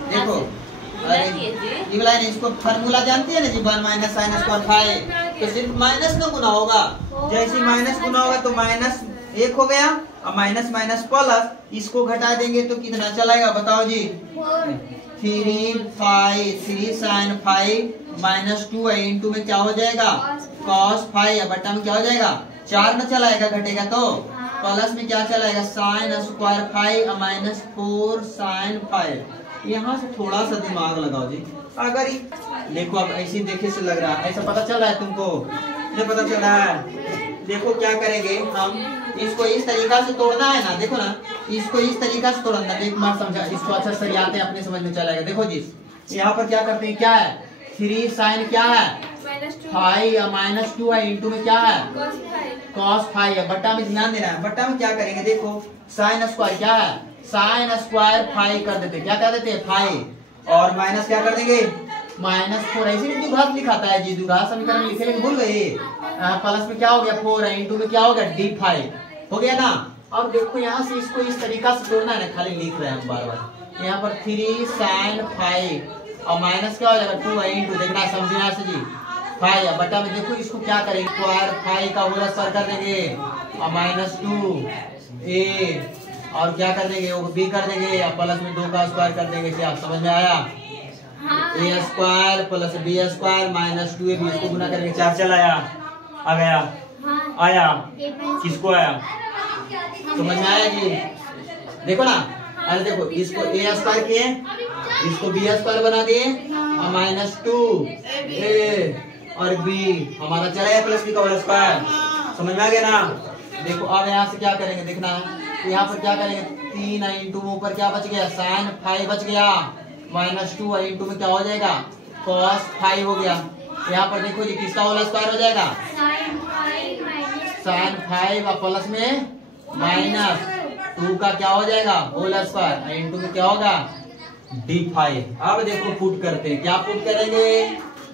देखो अरे ये वाला इसको फार्मूला जानती है ना जी, 1 माइनस sin स्क्वायर 5, तो सिर्फ माइनस ना गुना होगा। जैसे माइनस गुना होगा तो -1 हो गया, और माइनस माइनस प्लस, इसको घटा देंगे तो कितना चलाएगा बताओ जी? 3 sin 5 माइनस 2 इंटू में क्या हो जाएगा? cos 5 बटा में क्या हो जाएगा? 4 न चलाएगा, घटेगा तो प्लस में क्या चलाएगा? sin स्क्वायर 5 और माइनस 4 sin 5। यहाँ से थोड़ा सा दिमाग लगाओ जी। अगर देखो अब ऐसे देखे से लग रहा है, ऐसा पता चल रहा है तुमको? नहीं पता चल रहा है? देखो क्या करेंगे हम, इसको इस तरीका से तोड़ना है ना। देखो ना, इसको इस तरीका से तोड़ना, एक बार समझा, इसको अच्छा सरियाते अपने समझ में चलेगा। देखो जी यहाँ पर क्या करते हैं, क्या है 3 साइन क्या है -2 फाइव या -2 है, इंटू में क्या है cos 5 cos 5 है। बट्टा में ध्यान देना है, बट्टा में क्या करेंगे, देखो साइन स्क्वायर क्या है, साइन स्क्वायर 5 कर देते, क्या कर देते हैं 5, और माइनस क्या कर देंगे -4। ऐसे नहीं द्विघात लिखाता है जी, द्विघात समीकरण लिखे लेकिन भूल गए। प्लस में क्या हो गया 4 है, इंटू में क्या हो गया d5 हो गया ना। अब देखो यहाँ से इसको इस तरीका से तोड़ना है ना, खाली लिख रहे हैं बार बार। यहाँ पर 3 साइन 5 और माइनस क्या हो जाएगा 2 है, इंटू देखना है समझना से जी 5 है। बटा में देखो इसको क्या करेंगे, स्क्वायर 5 का होल स्क्वायर कर देंगे और -2 a और क्या कर देंगे वो b कर देंगे और प्लस में 2 का स्क्वायर कर देंगे। क्या समझ में आया, a square plus b square -2ab, इसको गुना करेंगे 4 चल आया, आ गया आया, किसको आया समझ में आया जी। देखो ना, अरे देखो इसको a स्क्वायर किए, इसको b स्क्वायर बना दिए और -2 a और b हमारा चला गया प्लस b का होल स्क्वायर, समझ में आ गया ना। देखो अब यहाँ से क्या करेंगे देखना है, यहाँ पर क्या करेंगे 3 है, इंटू में ऊपर क्या बच गया साइन 5 बच गया, -2 है, इंटू में क्या हो जाएगा cos 5 हो गया। यहाँ पर देखो जी किसका होल स्क्वायर हो जाएगा साइन 5 और प्लस में -2 का क्या हो जाएगा होल स्क्वायर, इंटू में क्या होगा d5। अब देखो पुट करते हैं, क्या पुट करेंगे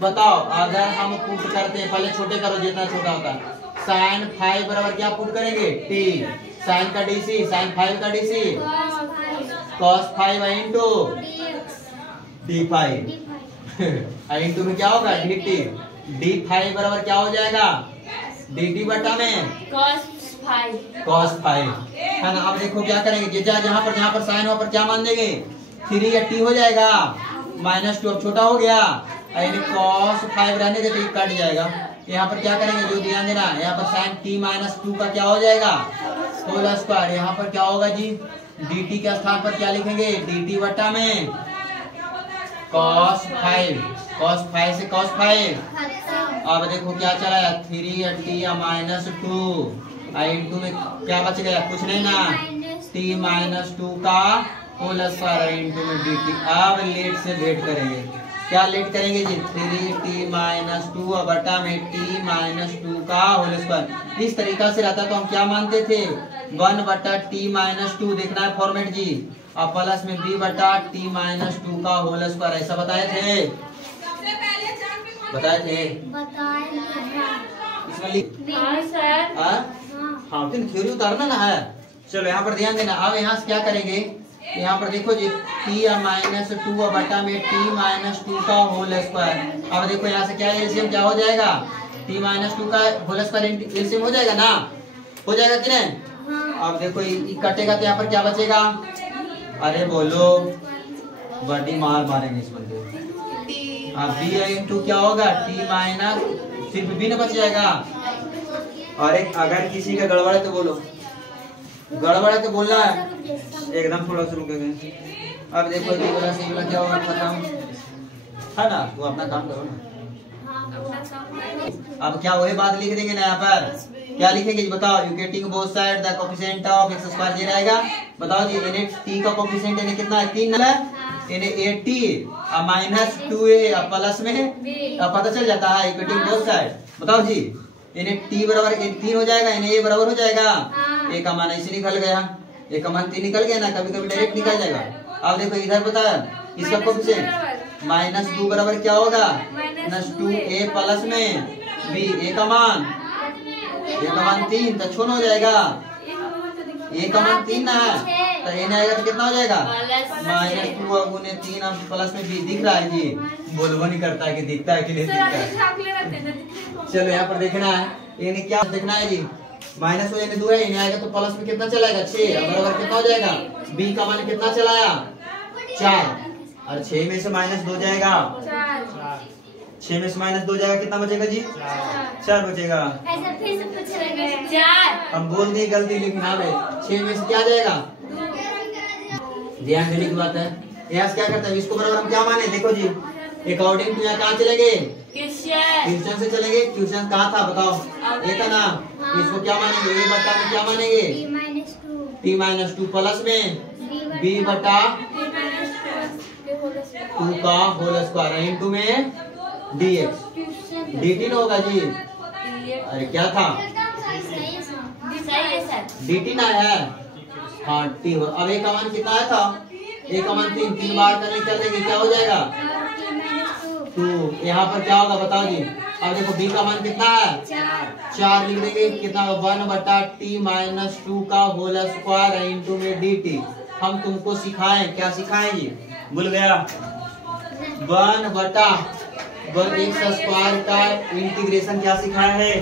बताओ, अगर हम पुट करते हैं पहले छोटे करो जितना छोटा होता है, साइन 5 बराबर क्या पुट करेंगे t, साइन का dc, साइन 5 का dc cos 5 into d5 into में क्या होगा dt, d5 बराबर क्या हो जाएगा dt बटा में cos 5 है ना। अब देखो क्या करेंगे, जहाँ पर साइन वहाँ पर क्या मान देंगे 3 या t हो जाएगा, -2 अब छोटा हो गया, cos 5 रहने देते कट जाएगा। यहाँ पर क्या करेंगे जो ध्यान देना, यहाँ पर साइन t -2 का क्या हो जाएगा होल स्क्वायर, यहाँ पर क्या होगा जी dt के स्थान पर क्या लिखेंगे dt बटा में cos 5 से cos 5। अब देखो क्या चला है 3 t या -2 इंटू में क्या बच गया कुछ नहीं ना, t -2 का होल स्क्वायर इंटू में dt। अब लेट से भेंट करेंगे, क्या लेट करेंगे जी 3t -2 बटा में t -2 का होल स्क्वायर। इस तरीका से रहता तो हम क्या मानते थे 1 बटा t -2 देखना है फॉर्मेट जी, और प्लस में b बटा t -2 का होल स्क्वायर, ऐसा बताए थे इसमें लिख हाँ थ्योरी उतारना ना है। चलो यहाँ पर ध्यान देना, अब यहाँ से क्या करेंगे, यहाँ पर देखो जी t -2 बटा में t -2 का होल स्क्वायर। अब देखो यहाँ से क्या एलसीएम क्या हो जाएगा t -2 का होल स्क्वायर एलसीएम हो जाएगा ना, हो जाएगा कि नहीं। अब देखो ये कटेगा तो यहाँ पर क्या बचेगा, अरे बोलो बड़ी मार मारेंगे इस बंदे। अब b इंटू क्या होगा t सिर्फ b न बच जाएगा। और एक अगर किसी का गड़बड़ है तो बोलो, गड़बड़ है तो बोलना है एकदम, थोड़ा सा रुकेंगे। अब देखो ये वाला से वाला क्या होगा खत्म है ना, वो अपना काम करो ना। अब क्या वही बात लिख देंगे ना, यहाँ पर क्या लिखेंगे बताओ, you getting both side the coefficient of x square ये रहेगा। बताओ जी इन्हें t का कोएफिशिएंट इन्हें कितना है 3 है, इन्हें 80 और -2a प्लस में पता चल जाता है इक्वेटिंग बोथ साइड। बताओ जी इन्हें t बराबर 3 हो जाएगा, इन्हें a बराबर हो जाएगा, a का मान ऐसे निकल गया, a का मान 3 निकल गया ना, कभी कभी डायरेक्ट निकल जाएगा। अब देखो इधर पता है इसका कोएफिशिएंट -2 बराबर क्या होगा -2a प्लस में b, a का मान 3 तो छून हो जाएगा, a का मान 3 ना है तो n आएगा तो कितना हो जाएगा -2 गुने 3 अब प्लस में b दिख रहा है जी, बोलबो नहीं करता है कि दिखता है कि नहीं दिखता है। चलो यहाँ पर देखना है, इन्हें क्या देखना है जी माइनस हो जाएगा 2 है, इन्हें आएगा तो प्लस में कितना चलाएगा 6 बराबर कितना हो जाएगा b का मान कितना चलाया 4 और 6 में से -2 जाएगा 6 में से -2 जाएगा कितना बचेगा जी 4 बचेगा। हम बोल दिए गलती लिखना है 6 में से क्या जाएगा, ध्यान देने की बात है। यहाँ से क्या करता है इसको बराबर हम क्या माने, देखो जी अकॉर्डिंग टू यहाँ कहाँ चलेंगे ट्यूशन से चलेंगे, ट्यूशन कहाँ था बताओ ये था ना, इसको क्या मानेंगे a बटा में क्या मानेंगे टी माइनस टू प्लस में बी बटा टू का होल स्क्वायर इंटू में डी एक्स डी टी होगा जी। अरे क्या था डी टी ना है हाँ टी हो। अब एक का मान कितना आया था एक का मान तीन तीन बार करने चल देंगे क्या हो जाएगा टू। यहाँ पर क्या होगा बताओ जी। अब देखो बी का मान कितना है चार लिख देंगे कितना वन बटा टी माइनस टू का होल स्क्वायर इंटू में डी टी। हम तुमको सिखाएं क्या सिखाएं जी भूल गया वन बटा वन एक्स स्क्वायर का इंटीग्रेशन क्या सिखाया है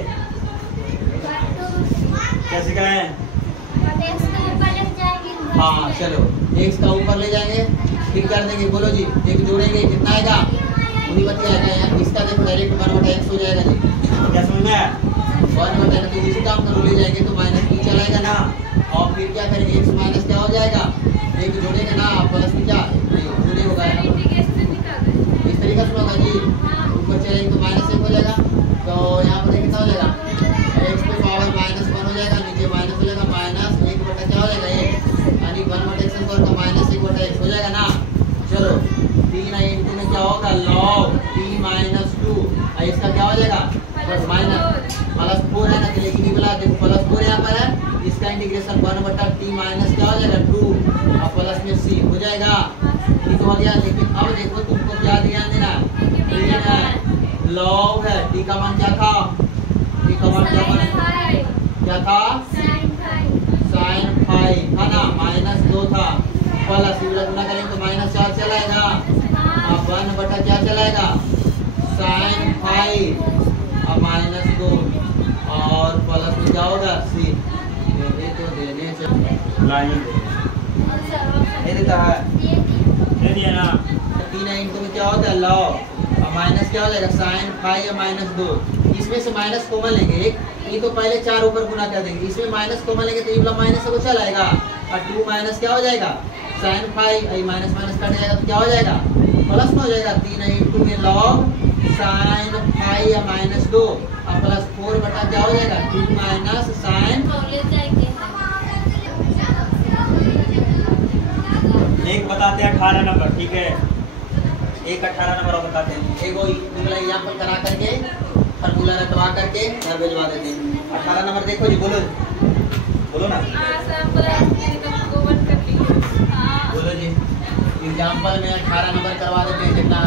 क्या सिखाया है हाँ चलो एक्स का ऊपर ले जाएंगे फिर कर देंगे बोलो जी एक जोड़ेंगे कितना आएगा उन्हीं बताया इसका देखो डायरेक्ट वन बटा एक्स हो जाएगा जी क्या समझ में आया वन बटा तो इसी काम करो ले जाएंगे तो माइनस टू चलाएगा ना और फिर क्या करेंगे एक्स माइनस क्या हो जाएगा एक जोड़ेंगे ना प्लस में क्या नहीं होगा इस तरीके से होगा जी ऊपर चलेंगे तो माइनस एक हो जाएगा तो यहाँ पर कितना हो जाएगा एक्स पे पावर माइनस वन हो जाएगा नीचे माइनस हो जाएगा माइनस एक बटा क्या हो जाएगा एक यानी वन बटा एक्स स्क्वायर का माइनस एक बटा एक्स हो जाएगा ना। चलो तीन इंटू में क्या होगा लॉग टी माइनस टू इसका क्या हो जाएगा माइनस प्लस फोर है ना तो लेकिन बोला देखो प्लस फोर यहाँ पर है इसका इंटीग्रेशन वन बटा टी माइनस क्या हो जाएगा टू और प्लस में सी हो जाएगा ठीक हो गया। लेकिन अब देखो तुमको क्या ध्यान देना लॉग है टी का मान क्या था टी का मान क्या था साइन फाइव है ना माइनस दो था प्लस गुना करेंगे तो माइनस चार चलाएगा अब वन बटा क्या चलाएगा साइन फाइव अब माइनस दो और प्लस में क्या होगा सी तो देने से लाइन दे देता है दे दिया ना तीन इंटू में क्या होता है लॉग और माइनस क्या हो जाएगा साइन फाइव माइनस दो इसमें से माइनस कॉमन लेंगे एक ये तो पहले चार ऊपर गुना कर देंगे इसमें माइनस कॉमन लेंगे तो ये वाला माइनस से वो चला आएगा और टू माइनस क्या हो जाएगा sine five minus minus cut जाएगा तो क्या हो जाएगा प्लस में हो जाएगा तीन इंटू में लॉग साइन फाइव माइनस दो और प्लस फोर बटा क्या हो जाएगा टू माइनस साइन एक बताते हैं 18 नंबर ठीक है एक 18 नंबर और बताते हैं एक एग्जाम्पल करा करके फॉर्मूला रखवा करके घर भिजवा देते हैं 18 नंबर देखो जी बोलो ना बोलो जी एग्जाम्पल में 18 नंबर करवा देते हैं कितना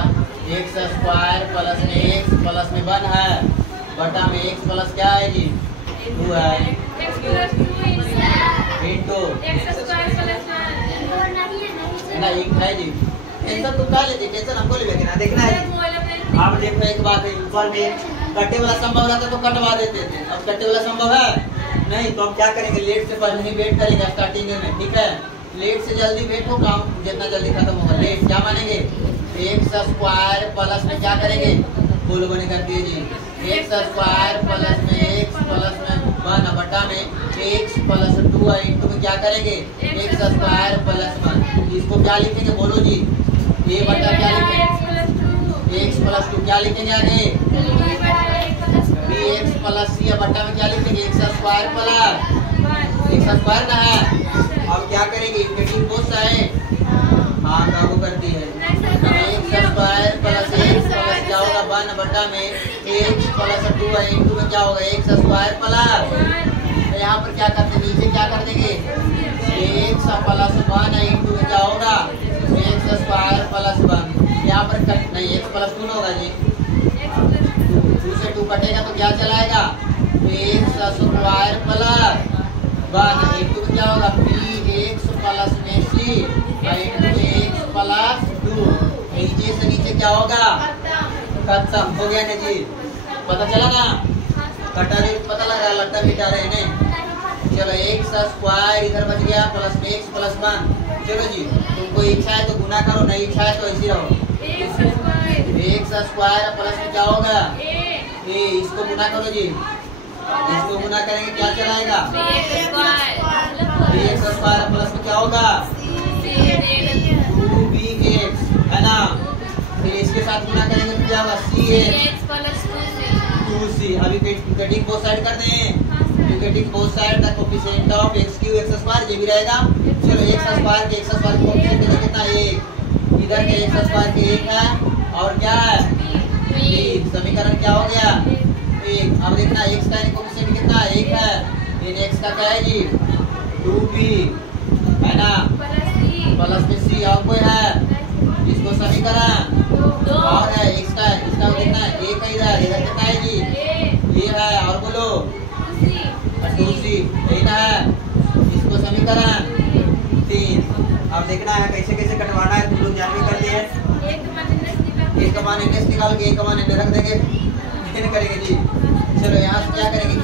एक्स स्क्वायर प्लस में एक्स प्लस में वन है बटा में एक्स प्लस क्या है जी टू है इंटू ना एक है जी टेंशन तो क्या लेते टेंशन हमको लेके ना देखना है। आप देखो एक बात है ऊपर में कट्टे वाला संभव रहता तो कटवा देते थे अब कट्टे वाला संभव है नहीं तो अब क्या करेंगे लेट से पहले ही वेट करेंगे स्टार्टिंग में ठीक है लेट से जल्दी वेट हो काम जितना जल्दी खत्म होगा लेट क्या मानेंगे एक्स स्क्वायर प्लस में क्या करेंगे बोलो बने कर दिए जी एक्स स्क्वायर प्लस में एक्स प्लस में वन बटा में एक्स प्लस टू इंटू में क्या करेंगे एक्स स्क्वायर प्लस वन इसको क्या लिखेंगे बोलो जी ये बटा क्या लिखेंगे एक्स प्लस टू क्या लिखेंगे आगे बी एक्स प्लस सी बटा में क्या लिखेंगे x square plus x square ना है अब क्या करेंगे इंटीग्रेटिंग बोथ साइड हाँ काबू करती है x square plus x plus क्या होगा वन बटा में एक्स प्लस टू इंटू में क्या होगा एक्स स्क्वायर प्लस तो यहाँ पर क्या करते हैं नीचे क्या कर देंगे एक्स प्लस वन इंटू में क्या होगा एक्स स्क्वायर प्लस वन यहाँ पर कट नहीं एक्स प्लस टू ना होगा जी टू से टू कटेगा तो क्या चलाएगा x square plus one into में क्या होगा पी एक्स प्लस में सी इंटू एक्स प्लस टू नीचे से नीचे क्या होगा खत्म हो गया ना जी पता चला ना कटा दे पता लग रहा लट्टा मिटा रहे हैं चलो एक्स स्क्वायर इधर बच गया प्लस में एक्स प्लस वन चलो जी तुमको इच्छा है तो गुना करो नहीं इच्छा है तो ऐसे रहो एक्स स्क्वायर प्लस में क्या होगा ए इसको गुना करो जी इसको गुना करेंगे क्या चलाएगा एक्स स्क्वायर प्लस में क्या होगा 2bx है ना फिर इसके साथ गुना करेंगे तो क्या होगा सी एक्स प्लस 2c अभी कटिंग को साइड कर दें getting both side the coefficient of x cube x square ये भी रहेगा। चलो x स्क्वायर के कोएफिशिएंट कितना 1, इधर के x स्क्वायर के 1 है और क्या है 3। समीकरण क्या हो गया 1। अब देखना x का कोएफिशिएंट कितना 1 है, इन x का क्या है जी 2b है ना, प्लस में c और कोई है इसको समीकरण 2 और है इसका देखना 1 इधर कितना है जी ये है और बोलो 2c यही ना है, इसको समीकरण 3। अब देखना है कैसे कैसे कटवाना है, तुम लोग जान भी कर लिए। एक का मान इंडेक्स निकाल के एक का मान इंडेक्स रख देंगे, फिर करेंगे जी। चलो यहाँ से क्या करेंगे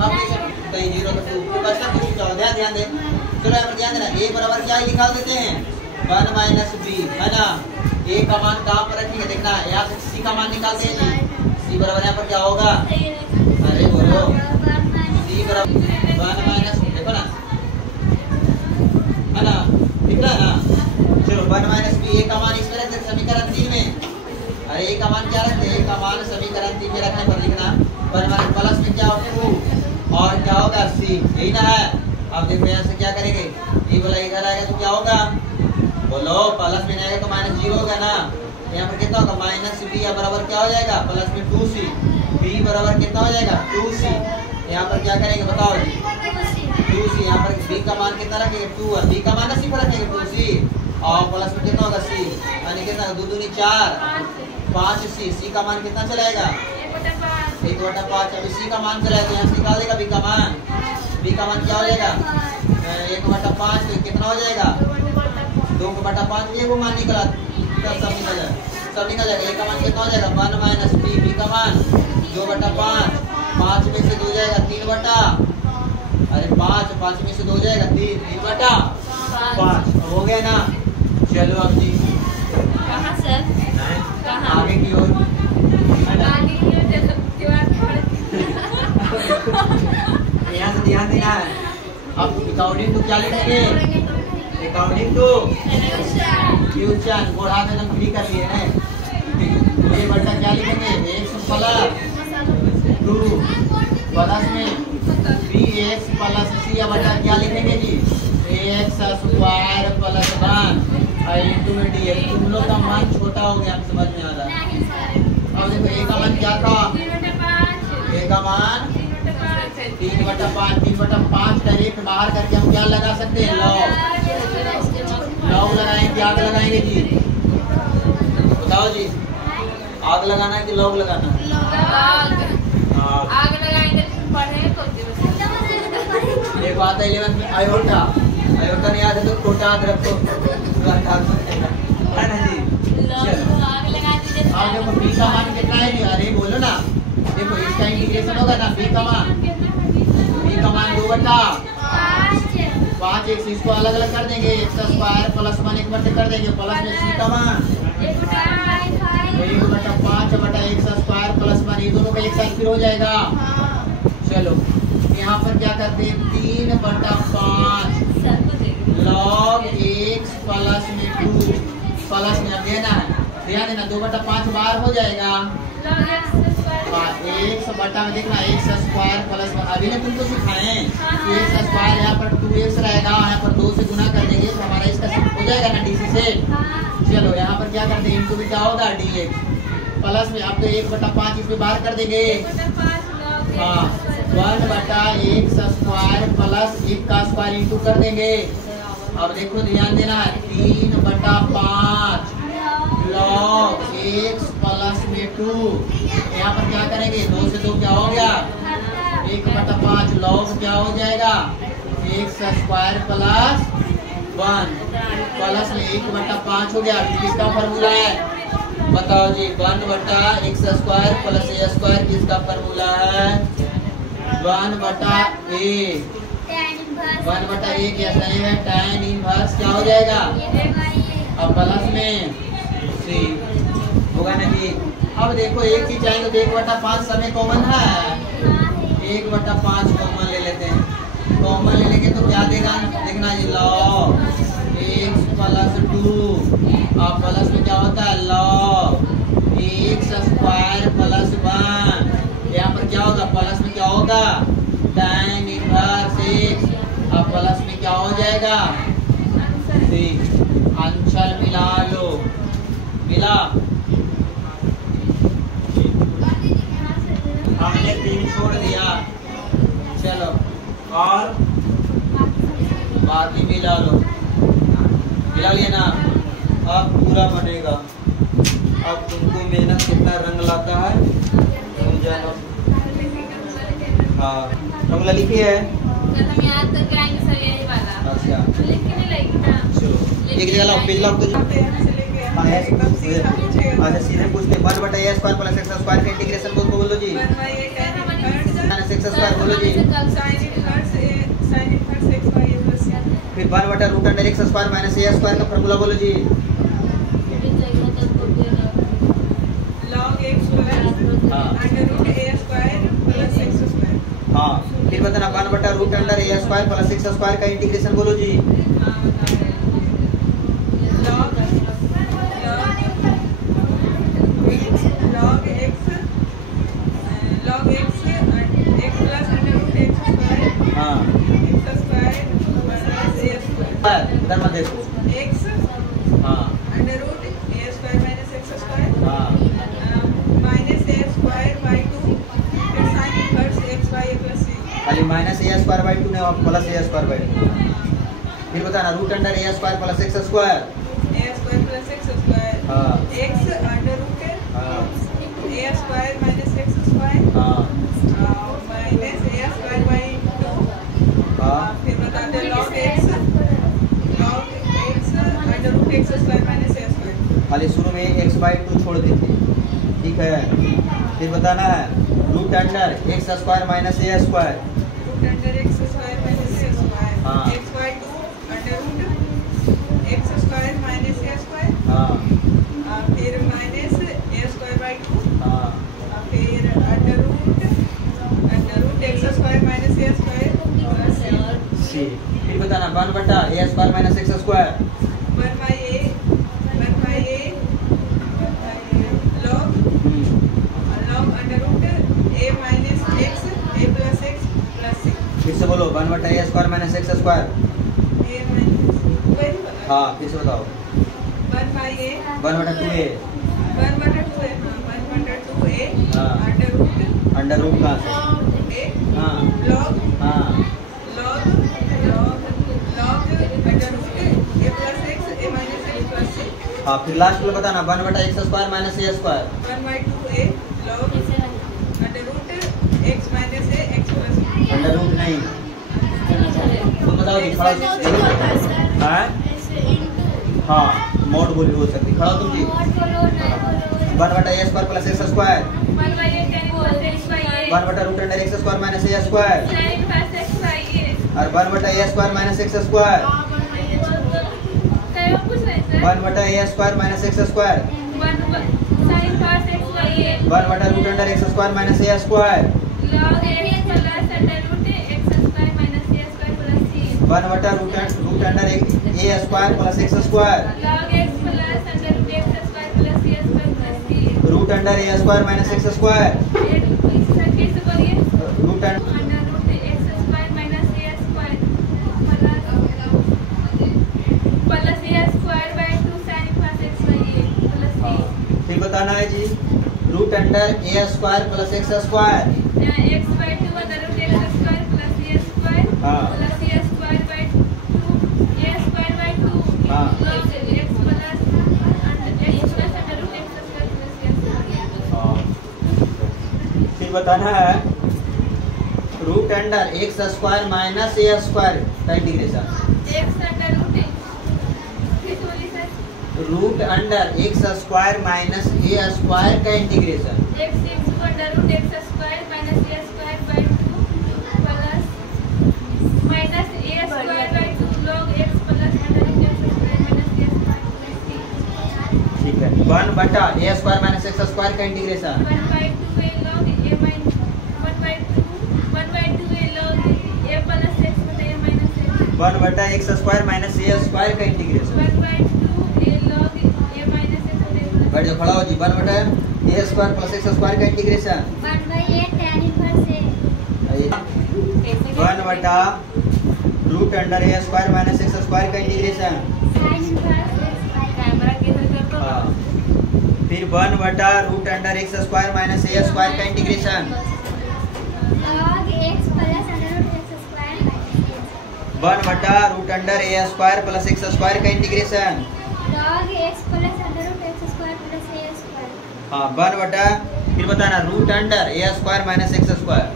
अब 0 का 2 बच्चा कुछ ध्यान दे। चलो यहाँ पर ध्यान देना a बराबर क्या निकाल देते हैं 1 माइनस b है ना। a का मान कहाँ पर रखेंगे देखना, यहाँ से c का मान निकालते हैं जी। c बराबर यहाँ पर क्या होगा, अरे बोलो c बराबर 1 माइनस देखो ना है ना, दिख रहा है ना। चलो 1 माइनस b a का मान इसमें रखते हैं समीकरण 3 में। अरे a का मान क्या रखते हैं, a का मान समीकरण 3 में रखने पर लिखना 1 माइनस प्लस में क्या होगा 2 और क्या होगा c यही ना है। अब देखो यहाँ से क्या करेंगे, ये वाला इधर आएगा तो क्या होगा बोलो, प्लस में आएगा तो माइनस 0 होगा ना। यहाँ पर कितना होगा माइनस b बराबर क्या हो जाएगा प्लस में 2c, b बराबर कितना हो जाएगा 2c। यहाँ पर क्या करेंगे बताओ 2c, यहाँ पर b का मान कितना रखेंगे 2 और b का मान सिर्फ रखेंगे 2c और प्लस में कितना होगा c यानी कितना 2 दूनी 4 5c, c का मान कितना चलाएगा 1/5। अभी c का मान चलाएगा तो यहाँ से निकाल देगा b का मान, b का मान क्या हो जाएगा 1/5 तो कितना हो जाएगा 2/5 ये वो मान निकला सब निकल जाएगा। a का मान कितना हो जाएगा 1 माइनस b का मान 2/5, 5 में से 2 जाएगा 5 में से 2 जाएगा 3/5 हो गया ना। चलो अब जी कहाँ सर कहाँ आगे की ओर यहाँ से ध्यान देना है। अब अकॉर्डिंग टू क्या लिखेंगे, अकॉर्डिंग टू फ्यूचर गोढ़ा में हम फ्री कर लिए हैं। ये बटा क्या लिखेंगे x प्लस 2 प्लस में bx प्लस c बटा क्या लिखेंगे जी x स्क्वायर प्लस 1 इंटू में dx। तुम लोग का मान छोटा हो गया, हम समझ में आ रहा है। अब देखो a का मान क्या था, a का मान 3/5 डायरेक्ट बाहर करके हम क्या लगा सकते हैं लॉग लगाएंगे। आग लगाएंगे जी बताओ जी, आग लगाना है कि लॉग लगाना है? आग लगाएंगे एक बात है 11th में आयोटा नहीं आता तो छोटा रखो है ना जी। अब देखो b का मान कितना है जी, अरे बोलो ना, देखो इसका इंटीग्रेशन होगा ना b का मान 2/5 x इसको अलग अलग कर देंगे x स्क्वायर प्लस 1 एक बार से कर देंगे प्लस में c का मान 1/5 x स्क्वायर प्लस 1 ये दोनों का एक साथ फिर हो जाएगा। चलो यहाँ पर क्या करते हैं 3/5 log x प्लस में 2 प्लस में अब देना है, ध्यान देना 2/5 बार हो जाएगा x बटा में देखना x स्क्वायर प्लस 1 अभी ना तुमको सिखाए x स्क्वायर यहाँ पर 2x रहेगा, यहाँ पर 2 से गुना कर देंगे तो हमारा इसका हो जाएगा ना dc से। चलो यहाँ पर क्या करते हैं इनको भी क्या होगा dx प्लस में अब तो 1/5 इसमें बाहर कर देंगे हाँ 1/x स्क्वायर प्लस 1 का स्क्वायर इंटू कर देंगे। अब देखो ध्यान देना 3/5 log x प्लस में 2 यहाँ पर क्या करेंगे 2 से 2 क्या हो गया 1/5 log क्या हो जाएगा x स्क्वायर प्लस 1 प्लस में 1/5 हो गया। किसका फॉर्मूला है बताओ जी 1/x square plus a square किसका फॉर्मूला है 1/a 1/a क्या सही है tan इनवर्स क्या हो जाएगा अब प्लस में c होगा ना जी। अब देखो एक चीज चाहेंगे तो 1/5 समय कॉमन है 1/5 कॉमन ले लेते हैं, कॉमन ले लेंगे तो क्या देगा देखना जी log x प्लस 2 और प्लस में क्या होता है log x स्क्वायर प्लस 1 यहाँ पर क्या होगा? प्लस में क्या होगा? tan inverse x। अब प्लस में क्या हो जाएगा? अंशल मिला लो, मिला। हमने 3 छोड़ दिया, चलो और बाकी मिला लो, मिला लिया ना। अब पूरा बनेगा। अब तुमको मेहनत कितना रंग लाता है तुम जानो। हाँ रंगला लिखी है। हम याद करके आएंगे सर यही वाला। अच्छा लिख के नहीं लगेगी ना। चलो एक जगह लाओ, पेज लाओ तो। अच्छा सीधे पूछते 1/a square plus x square का इंटीग्रेशन बोलो जी। माइनस x स्क्वायर बोलो जी। फिर 1/√x square minus a square का फार्मूला बोलो जी। log x plus under root a square plus x square। हाँ फिर बताना 1/√a square plus x square का इंटीग्रेशन बोलो जी। इधर मत देखो। x हाँ under root a square minus x square हाँ minus a square by 2 फिर sin inverse x by a plus c। खाली माइनस a स्क्वायर बाई 2 ने और प्लस a स्क्वायर बाई 2। फिर बताना root under a square plus x square. a square plus x square हाँ x under root हाँ a square minus x square हाँ minus a square by 2। हाँ फिर बताते log x under root x square minus a square। खाली शुरू में x by 2 छोड़ देते, ठीक है। फिर बताना है root under x square minus a square. root under x square minus a square हाँ x by 2 under root x square minus a square। हाँ फिर minus a square by 2। हाँ फिर under root x square minus a square plus c। फिर बताना 1/a square minus x square. 1 by a log under root a minus x a plus x plus c। फिर से बोलो 1/a square minus x square. a minus वही बता। हाँ फिर से बताओ 1 by a 1/2a 1/2a हाँ अंडर रूट कहाँ से? a हाँ log हाँ under root a plus x a minus x plus c। हाँ फिर लास्ट में बताना 1/x square minus a square. 1 by 2a log under root x minus a x plus c। Under root नहीं, तुम बताओ जी खड़ा। हाँ हाँ मोड बोली हो सकती, खड़ा तुम जी। 1/a square plus x square 1/√x square minus a square और 1/a square minus x square 1/a square minus x square 1/√x square minus a square 1/√a square plus x square root under a square minus x square root ठीक बताना है जी। Root under a square plus x square हाँ हाँ फिर बताना है root under x square minus a square का integration. Root under x square minus a square का इंटीग्रेशन। ठीक है 1/a square minus x square का integration. 1/x square minus a square का इंटीग्रेशन। बैठ जाओ, खड़ा हो जी। 1/a square plus x square का इंटीग्रेशन। 1/a tan inverse बटा रूट अंडर ए स्क्वायर माइनस एक्स स्क्वायर का इंटीग्रेशन। कैमरा किधर कर दो। हाँ। फिर 1 बटा root under x square minus a square का इंटीग्रेशन। 1 बटा रूट अंडर ए स्क्वायर प्लस एक्स स्क्वायर का इंटीग्रेशन। हाँ 1 बटा फिर बताना रूट अंडर ए स्क्वायर माइनस एक्स स्क्वायर।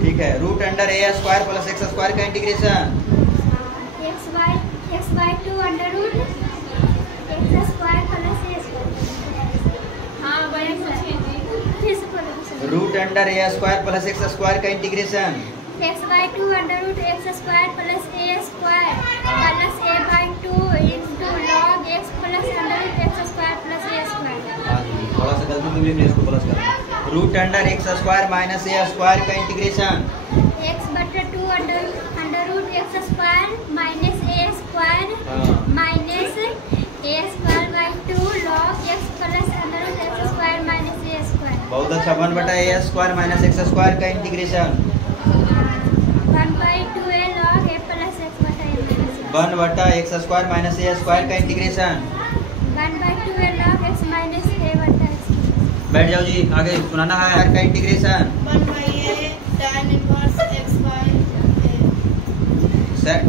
ठीक है, रूट अंडर ए स्क्वायर प्लस एक्स स्क्वायर का इंटीग्रेशन। हाँ बड़े रूट अंडर ए स्क्वायर प्लस एक्स स्क्वायर का integration. x/2 under root x square plus a square plus a/2 into log x plus under root x square plus a square. हाँ जी, थोड़ा सा गलती में भी इसको प्लस करना। Root under x square minus a square का integration. x/2 under root x square minus a square minus a square by 2 log x plus under root x square minus a square. बहुत अच्छा। 1 बटा a square minus x square का integration. 1/2 log a plus x बटा a minus 1 बटा x square minus a square का integration. 1/2 log x minus a बटा x। बैठ जाओ जी, आगे सुनाना है का integration. 1/a tan inverse x by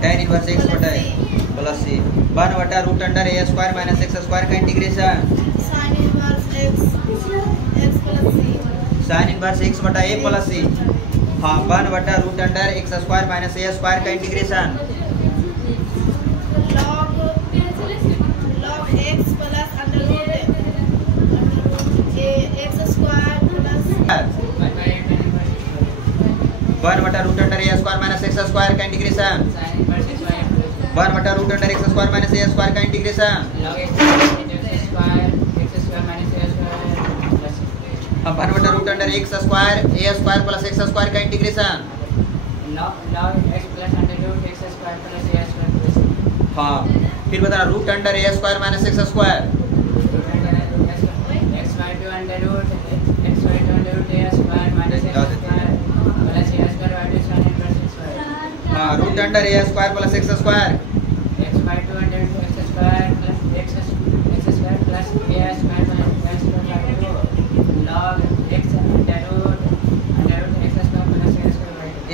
tan inverse x बटा प्लस सी। 1 बटा रूट अंडर ए स्क्वायर माइनस एक्स स्क्वायर का integration. sin inverse x plus c। Sine inverse x बटा ए प्लस सी। हाँ 1 बटा root under x square minus a square का integration. log x plus under root a x square plus 1 बटा root under ए square minus x square का integration. 1 बटा root under x square minus a square का integration. अब 1 बटा root under x square a square plus x square का integration. हाँ फिर बताना रूट अंडर ए स्क्वायर माइनस एक्स स्क्वायर। हाँ root under A square plus x square.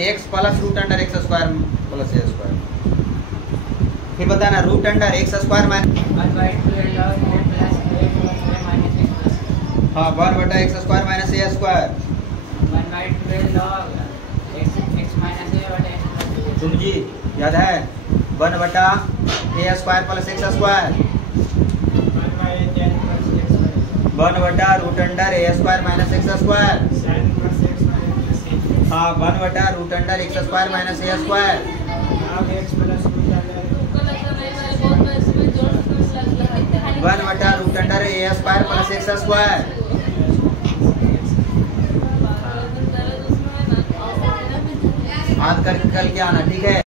X plus root under x square plus a square. फिर बताना root under x square minus हाँ 1 बटा x square minus a square. तुम जी याद है 1 बटा a square plus x square. 1 बटा रूट अंडर ए स्क्वायर माइनस एक्स स्क्वायर। हाँ 1 बटा root under x square minus a square. 1 बटा रूट अंडर ए स्क्वायर प्लस एक्स स्क्वायर। हाथ करके आना, ठीक है।